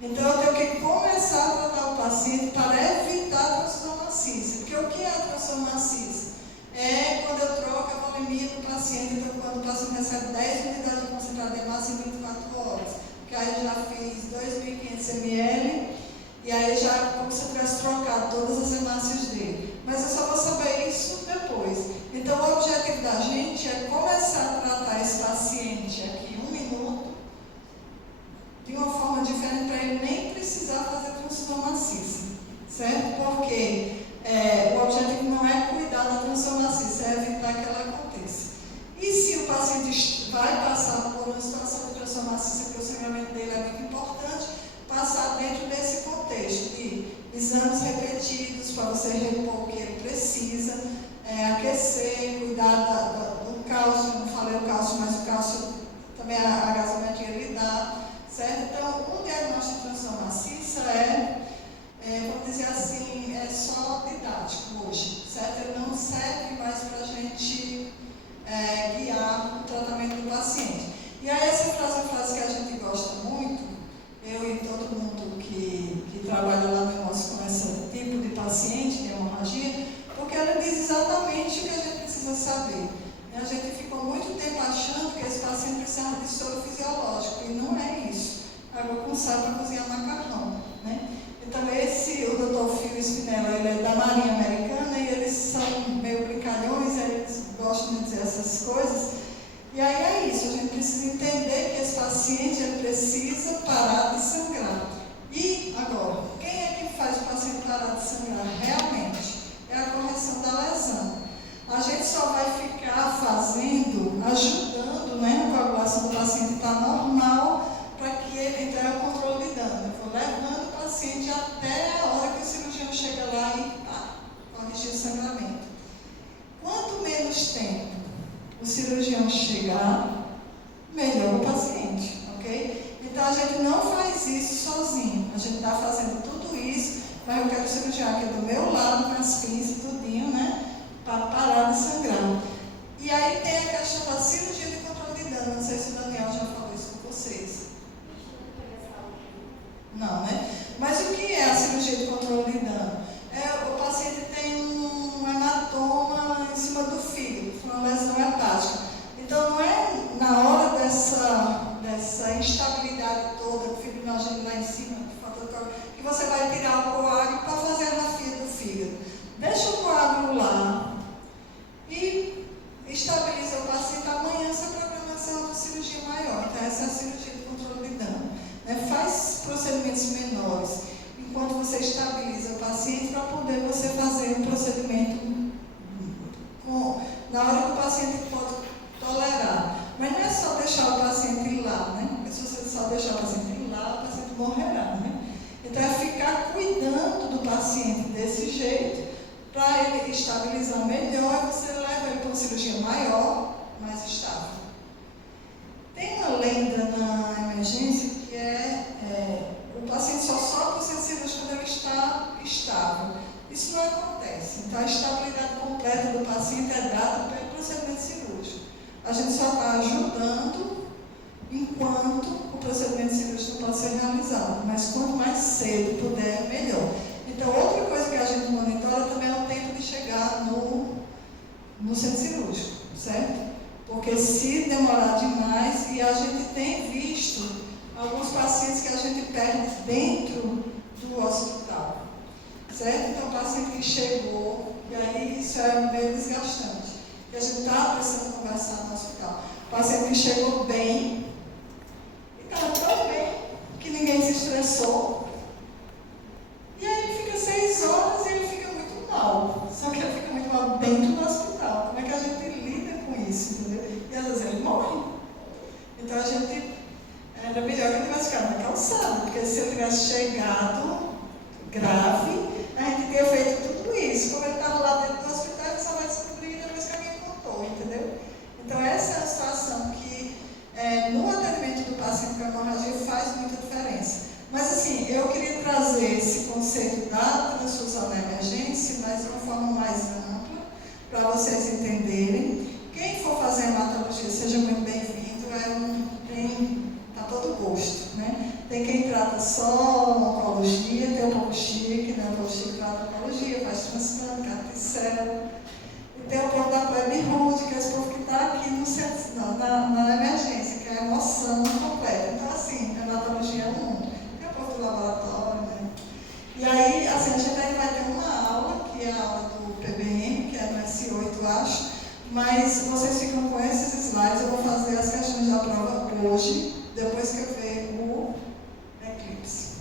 Então, eu tenho que começar a tratar o paciente para evitar a transfusão maciça. Porque o que é a transfusão maciça? É quando eu troco a volemia do paciente, então quando o paciente recebe 10 unidades de concentrado de massa em 24 horas. Porque aí eu já fiz 2.500 ml e aí já como se eu tivesse trocado todas as hemácias dele. Mas eu só vou saber isso depois. Então, o objetivo da gente é começar a tratar esse paciente aqui em 1 minuto, de uma forma diferente, para ele nem precisar fazer transfusão maciça, certo? Porque o objetivo não é cuidar da transfusão maciça, é evitar que ela aconteça. E se o paciente vai passar por uma situação de transfusão maciça, que o sangramento dele é muito importante, passar dentro desse contexto de exames repetidos para você repor o que ele precisa, aquecer, cuidar do cálcio, não falei o cálcio, mas o cálcio também a gasometria lhe dá. Certo? Então, um diagnóstico de transfusão maciça vamos dizer assim, é só didático hoje, certo? Ele não serve mais para a gente guiar o tratamento do paciente. E aí, essa frase é uma frase que a gente gosta muito, eu e todo mundo que trabalha lá no negócio com esse tipo de paciente, de hemorragia, porque ela diz exatamente o que a gente precisa saber. A gente ficou muito tempo achando que esse paciente precisava de soro fisiológico, e não é isso. Água com sal para cozinhar macarrão, né? Então, o Dr. Phil Spinella, ele é da Marinha Americana, e eles são meio brincalhões, eles gostam de dizer essas coisas. E aí é isso, a gente precisa entender que esse paciente ele precisa parar de sangrar. E, agora, quem é que faz o paciente parar de sangrar realmente? É a correção da lesão. A gente só vai ficar ajudando, né, a coagulação do paciente está normal, para que ele tenha o controle de dano. Eu vou levando o paciente até a hora que o cirurgião chega lá e corrigir o sangramento. Quanto menos tempo o cirurgião chegar, melhor o paciente, ok? Então a gente não faz isso sozinho, a gente está fazendo tudo isso, mas eu quero o cirurgião aqui do meu lado, com as pinças e tudinho, né? Para parar de sangrar. E aí tem a questão da cirurgia de controle de dano. Não sei se o Daniel já falou isso com vocês. Não, né? Mas o que é a cirurgia de controle de dano? O paciente tem um hematoma em cima do fígado, uma lesão hepática. Então não é na hora dessa instabilidade toda, do fibrinogênio lá em cima, que você vai tirar o coágulo para fazer a rafia do fígado. Deixa o coágulo lá e estabiliza o paciente. Amanhã você programa essa outra cirurgia maior. Então, essa é a cirurgia de controle de dano. Faz procedimentos menores, enquanto você estabiliza o paciente, para poder você fazer um procedimento na hora que o paciente pode tolerar. Mas não é só deixar o paciente ir lá, né? Porque se você só deixar o paciente ir lá, o paciente morrerá, né? Então, é ficar cuidando do paciente desse jeito, para ele estabilizar melhor, e você leva ele para uma cirurgia maior, mais estável. Tem uma lenda na emergência que o paciente só sobe o centro cirúrgico quando ele está estável. Isso não acontece. Então, a estabilidade completa do paciente é dada pelo procedimento cirúrgico. A gente só está ajudando enquanto o procedimento cirúrgico pode ser realizado, mas quanto mais cedo puder, melhor. Então, outra coisa que a gente monitora também é o tempo de chegar no centro cirúrgico, certo? Porque se demorar demais, e a gente tem visto alguns pacientes que a gente perde dentro do hospital, certo? Então, o paciente que chegou, e aí isso é meio desgastante, que a gente está precisando conversar no hospital. O paciente que chegou bem, e estava tão bem, que ninguém se estressou, e aí ele fica 6 horas e ele fica muito mal, só que ele fica muito mal dentro do hospital. Como é que a gente lida com isso, entendeu? E às vezes ele morre. Então a gente, era melhor que ele tivesse ficado na calçada, porque se ele tivesse chegado grave, a gente teria feito tudo isso. Como ele estava lá dentro do hospital, ele só vai descobrir depois que alguém contou, entendeu? Então essa é a situação que no atendimento do paciente com hemorragia faz muita diferença. Mas assim, eu queria trazer esse conceito da transfusão na emergência, mas de uma forma mais ampla, para vocês entenderem. Quem for fazer hematologia, seja muito bem-vindo, tem para todo gosto, né? Tem quem trata só oncologia, tem o povo chique, né? O povo chique trata oncologia, faz transplante, carticela. E tem o povo da plebe rude, que é esse povo que está aqui no centro, na emergência, que é a emoção completa. Então, assim, hematologia é um mundo. Tem o povo do laboratório, né? E aí, assim, a gente vai ter uma aula, que é a aula do PBM, que é no S8, acho, mas vocês ficam com esses slides, eu vou fazer as questões da prova hoje, depois que eu ver o eclipse.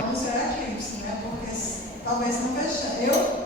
Vamos ver o eclipse, né? Porque talvez não veja. Eu